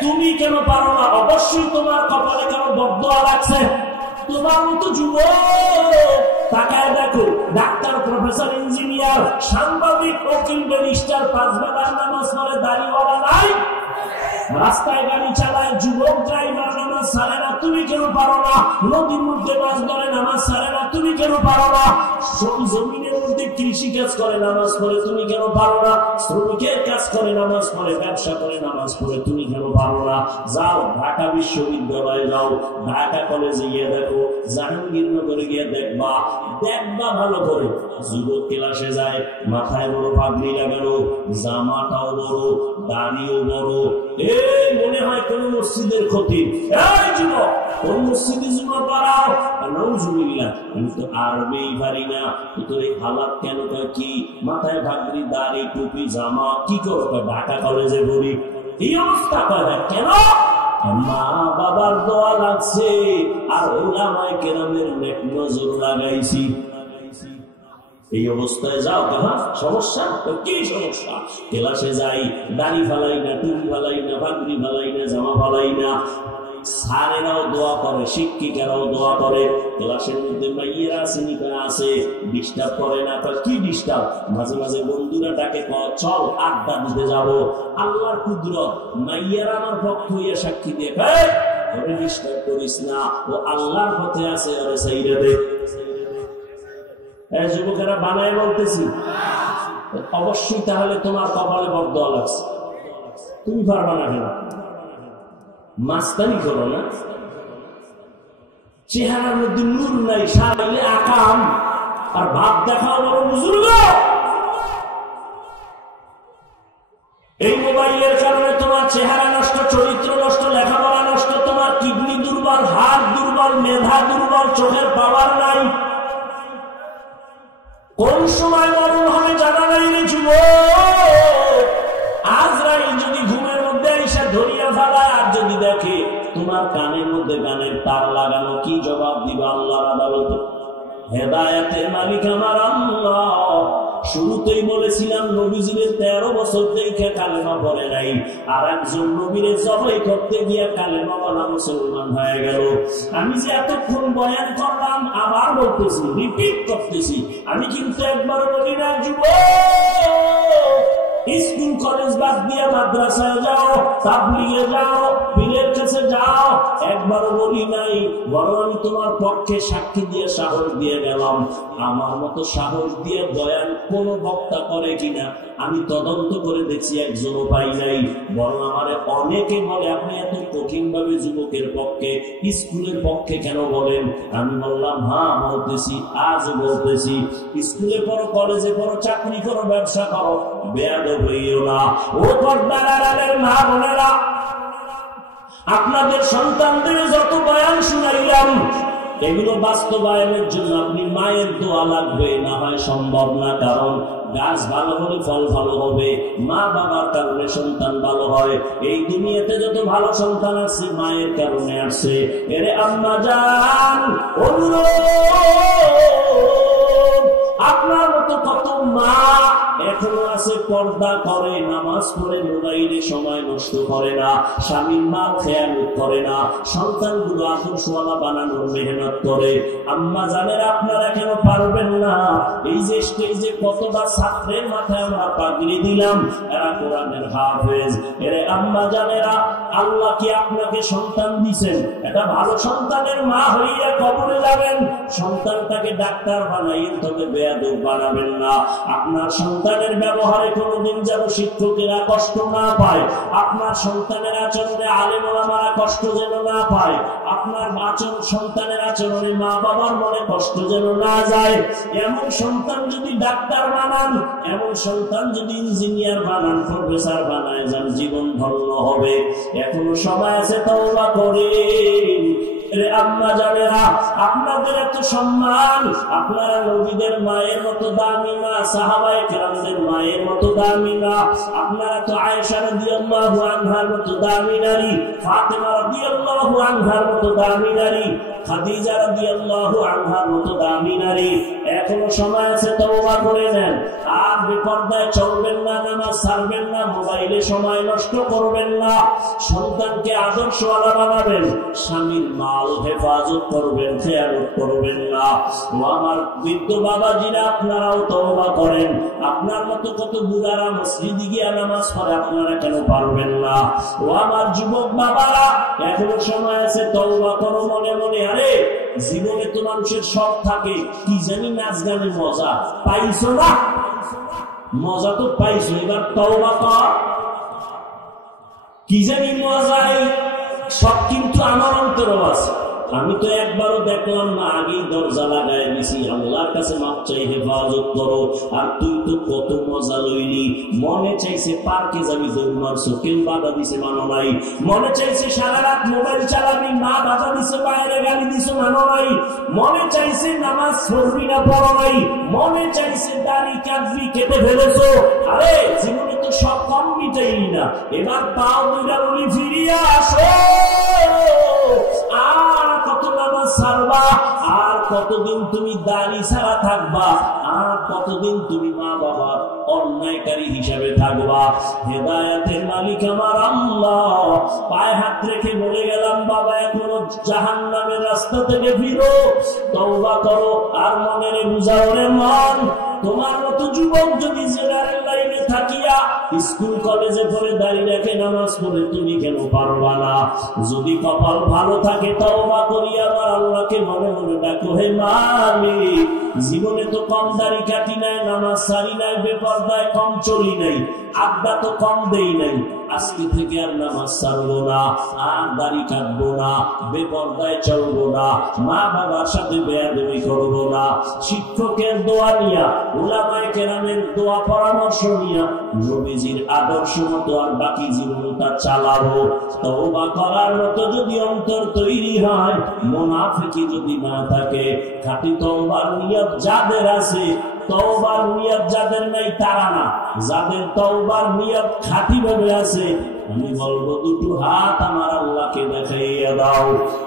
তুমি কেন পারো না? অবশ্যই তোমার কপালে কেন বদদোয়া লাগছে। তোমার মতো যুবক তাকায় দেখো, ডাক্তার, প্রফেসর, ইঞ্জিনিয়ার, সাংবাদিক, উকিল, ব্যারিস্টার, 5 বেলার নামাজ পড়ে, দাড়িওয়ালা নাই। রাস্তায় গাড়ি চালায় যুবক, ড্রাইভার, নামাজ ছাড়ে না, তুমি কেন পারো না? নদীর মধ্যে মাছ ধরে, নামাজ ছাড়ে না, তুমি কেন পারো না? জমিনের মধ্যে কৃষি কাজ করে, নামাজ পড়ে, তুমি কেন পারো না? শ্রমিকের কাজ করে, নামাজ পড়ে, ব্যবসা করে, নামাজ পড়ে, তুমি কেন পারো না? যাও ঢাকা বিশ্ববিদ্যালয়ে যাও, ঢাকা কলেজে গিয়ে দেখো, জাহাঙ্গীরনগরে গিয়ে দেখবা ভালো করে। যুবক ক্লাসে যায়, মাথায় বড় পাগড়ি লাগানো, জামাটাও বড়, দাড়িও বড়, এই মনে হয় কোন মসজিদের ক্ষতি। এই যুবক, কোন মসজিদে জুমা পড়াও? নাউজুবিল্লাহ, আমি তো আরবি পারি না। তোর এই হালাত কেন? কি মাথায় পাগড়ি, দাড়ি, টুপি, জামা, কি করো? ঢাকা কলেজে পড়ি। এই অবস্থা করে কেন? মা বাবার দোয়া লাগছে আর উলামায়ে কেরামের নেক নজর লাগাইছি। এই অবস্থায় যাও, কাহা সমস্যা? কি সমস্যা? ক্লাসে যাই, দাড়ি ফালাই না, টুপি ফালাই না, পাগড়ি ফালাই না, জামা ফালাই না। স্যারেরাও দোয়া করে, শিক্ষিকারাও দোয়া করে। ক্লাসের মধ্যে মাইয়েরা আছে, ডিস্টার্ব করে না। কি ডিস্টার্ব? মাঝে মাঝে বন্ধুরা ডাকে, চল আড্ডা দিতে যাবো। আল্লাহর কুদরত, মাইয়েরা আমার পক্ষ হইয়া সাক্ষী দিয়ে, ওরে ডিস্টার্ব করিস না, ও আল্লাহর পথে আছে, ওরে সাইরা দে। যুবকেরা বানায় বলতেছি, অবশ্যই তাহলে তোমার কপালে বদদোয়া লাগছে। তুমি পারবা না কেন? মাস্তানি করো না, চেহারার মধ্যে নূর নাই, সারাইলে আকাম, আর ভাব দেখাও বড় বুজুর্গ। এই মোবাইলের কারণে তোমার চেহারা নষ্ট, চরিত্র নষ্ট, লেখাপড়া নষ্ট, তোমার কিডনি দুর্বল, হাত দুর্বল, মেধা দুর্বল, চোখের পাওয়ার নাই। কোন সময় মরণ হবে জানা নাই রে যুবক। আজরাইল যদি ঘুমের মধ্যে এসে ধরিয়া ফেলায়, আর যদি দেখে তোমার কানের মধ্যে গানের তার লাগানো, কি জবাব দিবা আল্লাহর আদালতে? হেদায়েতের মালিক আমার আল্লাহ। শুরুতেই বলেছিলাম, নবীজির 13 বছর দেখে কালেমা পড়ে নাই, আর একজন নবীরে জবাই করতে গিয়ে কালেমা বলা মুসলমান হয়ে গেল। আমি যে এতক্ষণ বয়ান করলাম, আবার বলতেছি, রিপিট করতেছি, আমি কিন্তু একবার বলি না যুবক, স্কুল কলেজ বাদ দিয়ে মাদ্রাসায় যাও, তাবলীগে যাও, পীরের কাছে যাও, একবারও বলি নাই। বরং আমি তোমার পক্ষে সাক্ষী দিয়ে সাহস দিয়ে গেলাম। আমার মতো সাহস দিয়ে বয়ান কোন বক্তা করে কিনা আমি তদন্ত করে দেখছি, একজনও পাই নাই। বরং আমার অনেকে বলে, আপনি এত কঠিন ভাবে যুবকের পক্ষে, স্কুলের পক্ষে কেন বলেন? আমি বললাম, হ্যাঁ বলতেছি, আজ বলতেছি। স্কুলে পড়ো, কলেজে পড়ো, চাকরি করো, ব্যবসা করো, বেয়াদব হইও না। ও পর্দার আড়ালের মা বোনেরা, আপনাদের সন্তানদের যত বয়ান শুনাইলাম, এগুলো বাস্তবায়নের জন্য আপনি মায়ের দোয়া লাগবে, না হয় সম্ভব না। কারণ গাছ ভালো হলে ফল ভালো হবে, মা বাবার কারণে সন্তান ভালো হয়। এই দুনিয়াতে যত ভালো সন্তান আছে, মায়ের কারণে আসছে। এরে আম্মা জান, আপনার মতো কত মা এখনো আছে, পর্দা করে, নামাজ পড়ে, মোবাইলে সময় নষ্ট করে না, স্বামীর মাল খেয়ালত করে না, সন্তানগুলো আদর্শওয়ালা বানানোর মেহনত করে। আম্মা জানেন, আপনারা কেন পারবেন না? এই যে স্টেজে কতটা ছাত্রের মাথায় আমরা পাগড়ি দিলাম, এরা কোরআনের হাফেজ। এরে আম্মা জানেরা, আল্লাহ কি আপনাকে সন্তান দিছেন? এটা ভালো সন্তানের মা হইয়া কবরে যাবেন, সন্তানটাকে ডাক্তার বানাইন, তবে বেয়াদব বানাবেন না। আপনার সন্তানের ব্যবহারে কোনোদিন যেন শিক্ষকেরা কষ্ট না পায়, আপনার সন্তানের আচরণে আলেম ওলামারা কষ্ট যেন না পায়, আপনার সন্তানের আচরণে মা বাবার মনে কষ্ট যেন না যায়। এমন সন্তান যদি ডাক্তার বানান, এমন সন্তান যদি ইঞ্জিনিয়ার বানান, প্রফেসর বানায় যান, জীবন ধন্য হবে। এখনো সময় আছে, তওবা করেন। আম্মা জানেরা, আপনাদের এত সম্মান, আপনারা নবীদের মায়ের মতো দামি না, সাহাবায়ে কেরামদের মায়ের মতো দামি না, আপনারা তো আয়েশা রাদিয়াল্লাহু আনহার মতো দামি নারী, ফাতেমা রাদিয়াল্লাহু আনহার মতো দামি নারী, খাদিজা রাদিয়াল্লাহু আনহার মতো দামি নারী। এখনো সময় আছে, তওবা করে নেন। আর বেপরদায় চলবেন না, নামাজ ছাড়বেন না, মোবাইলে সময় নষ্ট করবেন না, সন্তানকে আদর্শওয়ালা বানাবেন, স্বামীর মাল হেফাজত করবেন, খেয়ালত করবেন না। ও আমার বৃদ্ধ বাবাজিরা, আপনারাও তওবা করেন। আপনার মতো কত বুড়ারা মসজিদে গিয়ে নামাজ পড়ে, আপনারা কেন পারবেন না? ও আমার যুবক বাবারা, এখনো সময় আছে, তওবা করো মনে মনে। আরে জীবনে তো মানুষের শখ থাকে, কি জানি নাচ গানে মজা পাইছো না? মজা তো পাইছো, এবার তওবা কর। কি জানি মজাই সব, কিন্তু আমার অন্তরও আছে। আমি তো একবারও দেখলাম না, আগেই দরজা লাগাই দিছি, আল্লাহর কাছে মাপ চাই, হেফাজত করো। আর তুই তো কত মজা লইলি, মনে চাইছে পার্কে যাবি, দৌড় মারছো, কেউ বাধা দিছে, মানো নাই। মনে চাইছে সারা রাত মোবাইল চালাবি, মা বাধা দিছে, বাইরে গালি দিছো, মানো নাই। মনে চাইছে নামাজ পড়বি না, পড়ো নাই। মনে চাইছে দাড়ি কাটবি, কেটে ফেলেছো। আরে জীবনে তো সব কম মিটাই না, এবার পাও দুইটা বলি ফিরিয়ে আসো। আর কত নামাজ ছাড়বা? আর কতদিন তুমি দাড়ি ছাড়া থাকবা? আর কতদিন তুমি মা বাবার অন্যায়কারী হিসাবে থাকবা? হেদায়েতের মালিক আমার আল্লাহ, পায়ে হাত রেখে বলে গেলাম, বাবা এখনো জাহান্নামের রাস্তা থেকে ফিরো, তওবা করো। আর মনের বুঝাও রে মন, তোমার মতো যুবক যদি জেনারেল লাইনে থাকিয়া স্কুল কলেজে পড়ে দাঁড়িয়ে রেখে নামাজ পড়ে, তুমি কেন পারবা না? যদি কপাল ভালো থাকে, তওবা করি আমার আল্লাহকে মনে মনে ডাকো, হে মালিক, জীবনে তো কম দাড়ি কাটি নাই, নামাজ ছাড়ি নাই, বেপরদায় কম চলি নাই, আড্ডা তো কম দেই নাই। আজকে থেকে আর নামাজ ছাড়বো না, আর দাড়ি কাটবো না, বেপরদায় চলবো না, মা বাবার সাথে বেয়াদবি করবো না। শিক্ষকের দোয়া নিয়া, উলামায়ে কেরামের দোয়া পরামর্শ নিয়া, নবীজির আদর্শ মতো আর বাকি জীবনটা চালাবো। তওবা করার মতো যদি অন্তর তৈরি হয়, মুনাফিকি যদি না থাকে, খাঁটি তওবার নিয়ত যাদের আছে, তওবার নিয়ত যাদের নাই তারা না, যাদের তওবার নিয়ত খাঁটি ভাবে আছে, আমি বলবো দুটো হাত আমার আল্লাহকে দেখাইয়া দাও।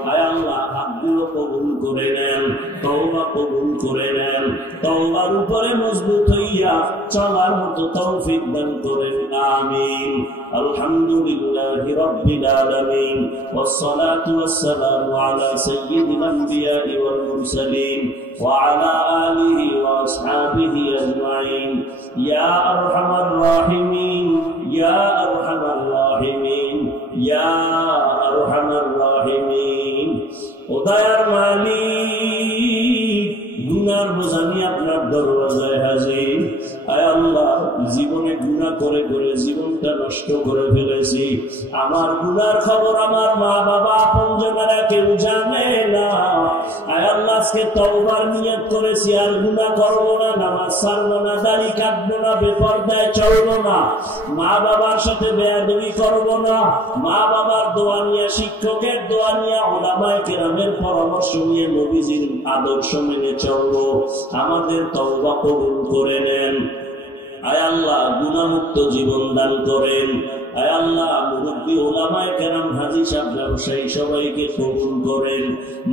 আয় আল্লাহ, হাতগুলো কবুল করে নেন, তওবা কবুল করে নেন, তওবার উপরে মজবুত হইয়া চলার মতো তৌফিক দান করেন, আমিন। আলহামদুলিল্লাহি রাব্বিল আলামিন, ওয়াসসালাতু ওয়াসসালামু আলা সাইয়্যিদিল আমবিয়া'i ওয়াল মুরসালিন ওয়া আলা আলিহি ওয়া আসহাবিহি আজমাইন। ইয়া আরহামার রাহিমিন, ইয়া আরহামার রাহিমিন, ইয়া আরহামার রাহিমিন। ও দয়ার মালিক, গুনার বোঝা নিয়ে আপনার দরওয়াজায় হাজির। আয় আল্লাহ, জীবনে গুনাহ করে করে জীবনটা নষ্ট করে ফেলেছি। আমার গুনার খবর আমার মা বাবা আপনজনেরা কেউ জানে না। আয় আল্লাহ, আজকে তওবার নিয়ত করেছি, আর গুনাহ করবো না, নামাজ ছাড়বো না, দাড়ি কাটবো না, বেপরদায় চলবো না, মা বাবার সাথে বেয়াদবি করবো না, মা বাবার দোয়া নিয়ে, শিক্ষকের দোয়া নিয়ে, উলামায়ে কেরামের পরামর্শ নিয়ে নবীজির আদর্শ মেনে চলবো। আমাদের তওবা কবুল করে নেন। আয় আল্লাহ, গুনাহমুক্ত জীবন দান করেন। আয় আল্লাহ, মুরব্বী উলামায়ে কেরাম, হাজী সাহেব, ব্যবসায়ী সবাইকে কবুল করেন।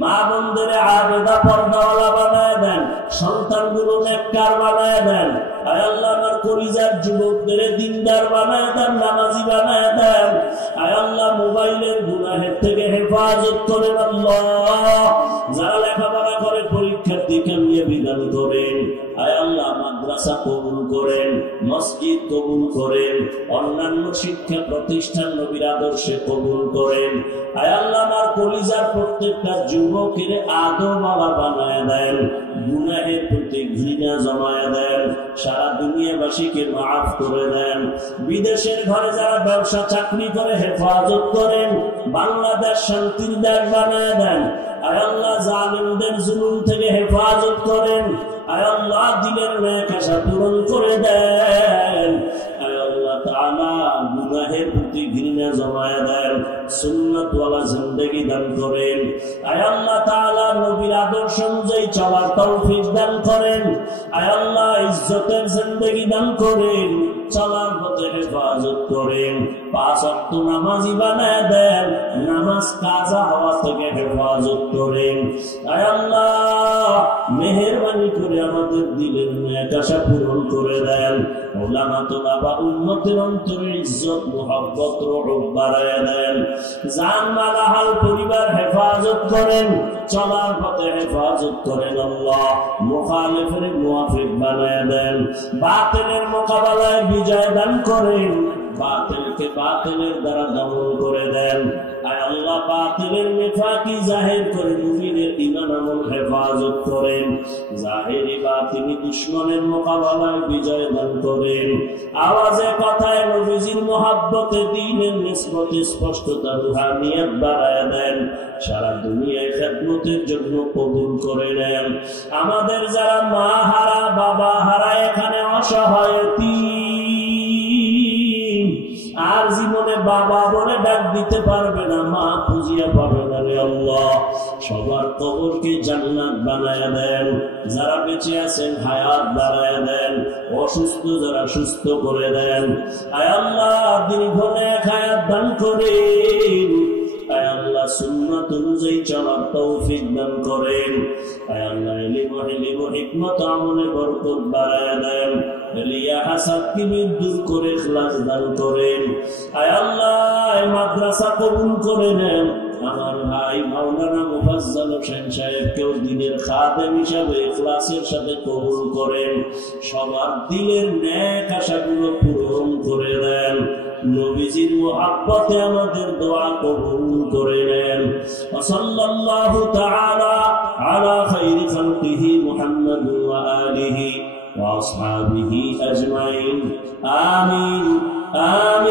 মা বোনদের আবেদা পর্দাওয়ালা বানায় দেন, সন্তানগুলো নেককার বানায় দেন। আয় আল্লাহ, আমার কলিজার যুবকদের দিনদার বানায় দেন, নামাজি বানায় দেন। আয় আল্লাহ, মোবাইলের গুনাহের থেকে হেফাজত করেন। আল্লাহ, যারা লেখাপড়া করে পরীক্ষার্থীকে নিয়ে বিধান করেন। আয় আল্লাহ, মাদ্রাসা কবুল করেন, মসজিদ কবুল করেন, অন্যান্য শিক্ষা প্রতিষ্ঠান নবীর আদর্শে কবুল করেন। আয় আল্লাহ, আমার কলিজার প্রত্যেকটা যুবকের আদরওয়ালা বানায় দেন, গুনাহের প্রতি ঘৃণা জমায় দেন, সারা দুনিয়াবাসীকে মাফ করে দেন। বিদেশের ঘরে যারা ব্যবসা চাকরি করে হেফাজত করেন, বাংলাদেশ শান্তির দেশ বানায় দেন। আয় আল্লাহ, জালিমদের জুলুম থেকে হেফাজত করেন। আয় আল্লাহ, দিলের ন্যাক আশা পূরণ করে দেন। আয় আল্লাহ তাআলা, গুনাহের প্রতি ঘৃণা জমায়ে দেন, সুন্নাতওয়ালা জিন্দেগি দান করেন। আয় আল্লাহ তাআলা নবীর আদর্শ অনুযায়ী চলার তৌফিক দান করেন। আয় আল্লাহ ইজ্জতের জিন্দেগি দান করেন, চলার পথে হেফাজত করেন, 5 ওয়াক্ত নামাজি বানায় দেন, নামাজ কাজা হওয়া থেকে হেফাজত করেন। আয় আল্লাহ মেহেরবানি করে আমাদের দিলের নেক আশা পূরণ করে দেন। ওলামা তোলাবা উম্মতের অন্তরে ইজ্জত মুহাব্বত রহম বাড়ায় দেন। জান মাল আহাল পরিবার হেফাজত করেন, চলার পথে হেফাজত করেন। আল্লাহ মুখালিফের মুওয়াফিক বানায় দেন, বাতিলের মোকাবেলায় বিজয় দান করেন, বাতিলকে বাতিলের দ্বারা দমন করে দেন। আয় আল্লাহ বাতিলের নিফাকি জাহির করে মুমিনের ঈমান আমল হেফাজত করেন, জাহিরি বাতিনি দুশমনের মোকাবেলায় বিজয় দান করেন। আওয়াজে কথায় নবীজির মুহাব্বতে দ্বীনের নিসবতে স্পষ্টতা রুহানিয়ত বাড়ায় দেন, সারা দুনিয়ায় খেদমতের জন্য কবুল করে নেন। আমাদের যারা মা হারা বাবা হারা এখানে অসহায় আর জীবনে বাবা বলে ডাক দিতে পারবে না, মা খুঁজিয়া পাবে না রে আল্লাহ, সবার কবরকে জান্নাত বানায়া দেন। যারা বেঁচে আছেন হায়াত বাড়ায়া দেন, অসুস্থ যারা সুস্থ করে দেন। আয় আল্লাহ দীর্ঘ নেক হায়াত দান করেন। আয় আল্লাহ সুন্নাত অনুযায়ী চলার তৌফিক দান করেন। আয় আল্লাহ ইলম ও হিকমত আমলে বরকত বাড়ায়া দেন, রিয়া হাসাদ কিবির দূর করে ইখলাস দান করেন। আয় আল্লাহ মাদ্রাসা কবুল করে নেন। আমার ভাই মাওলানা মুফাজ্জল হোসেন সাহেবকেও দিনের খাদেম হিসাবে ইখলাসের সাথে কবুল করেন, সবার দিলের নেক আশাগুলো পূরণ করে দেন। নবীজির মুহাব্বতে আমাদের দোয়া কবুল করে নেন। সাল্লাল্লাহু তাআলা আলা খায়রি খালকিহি মুহাম্মাদ ওয়া আলিহি ওয়া আসহাবিহি আজমাইন। আমিন আমিন।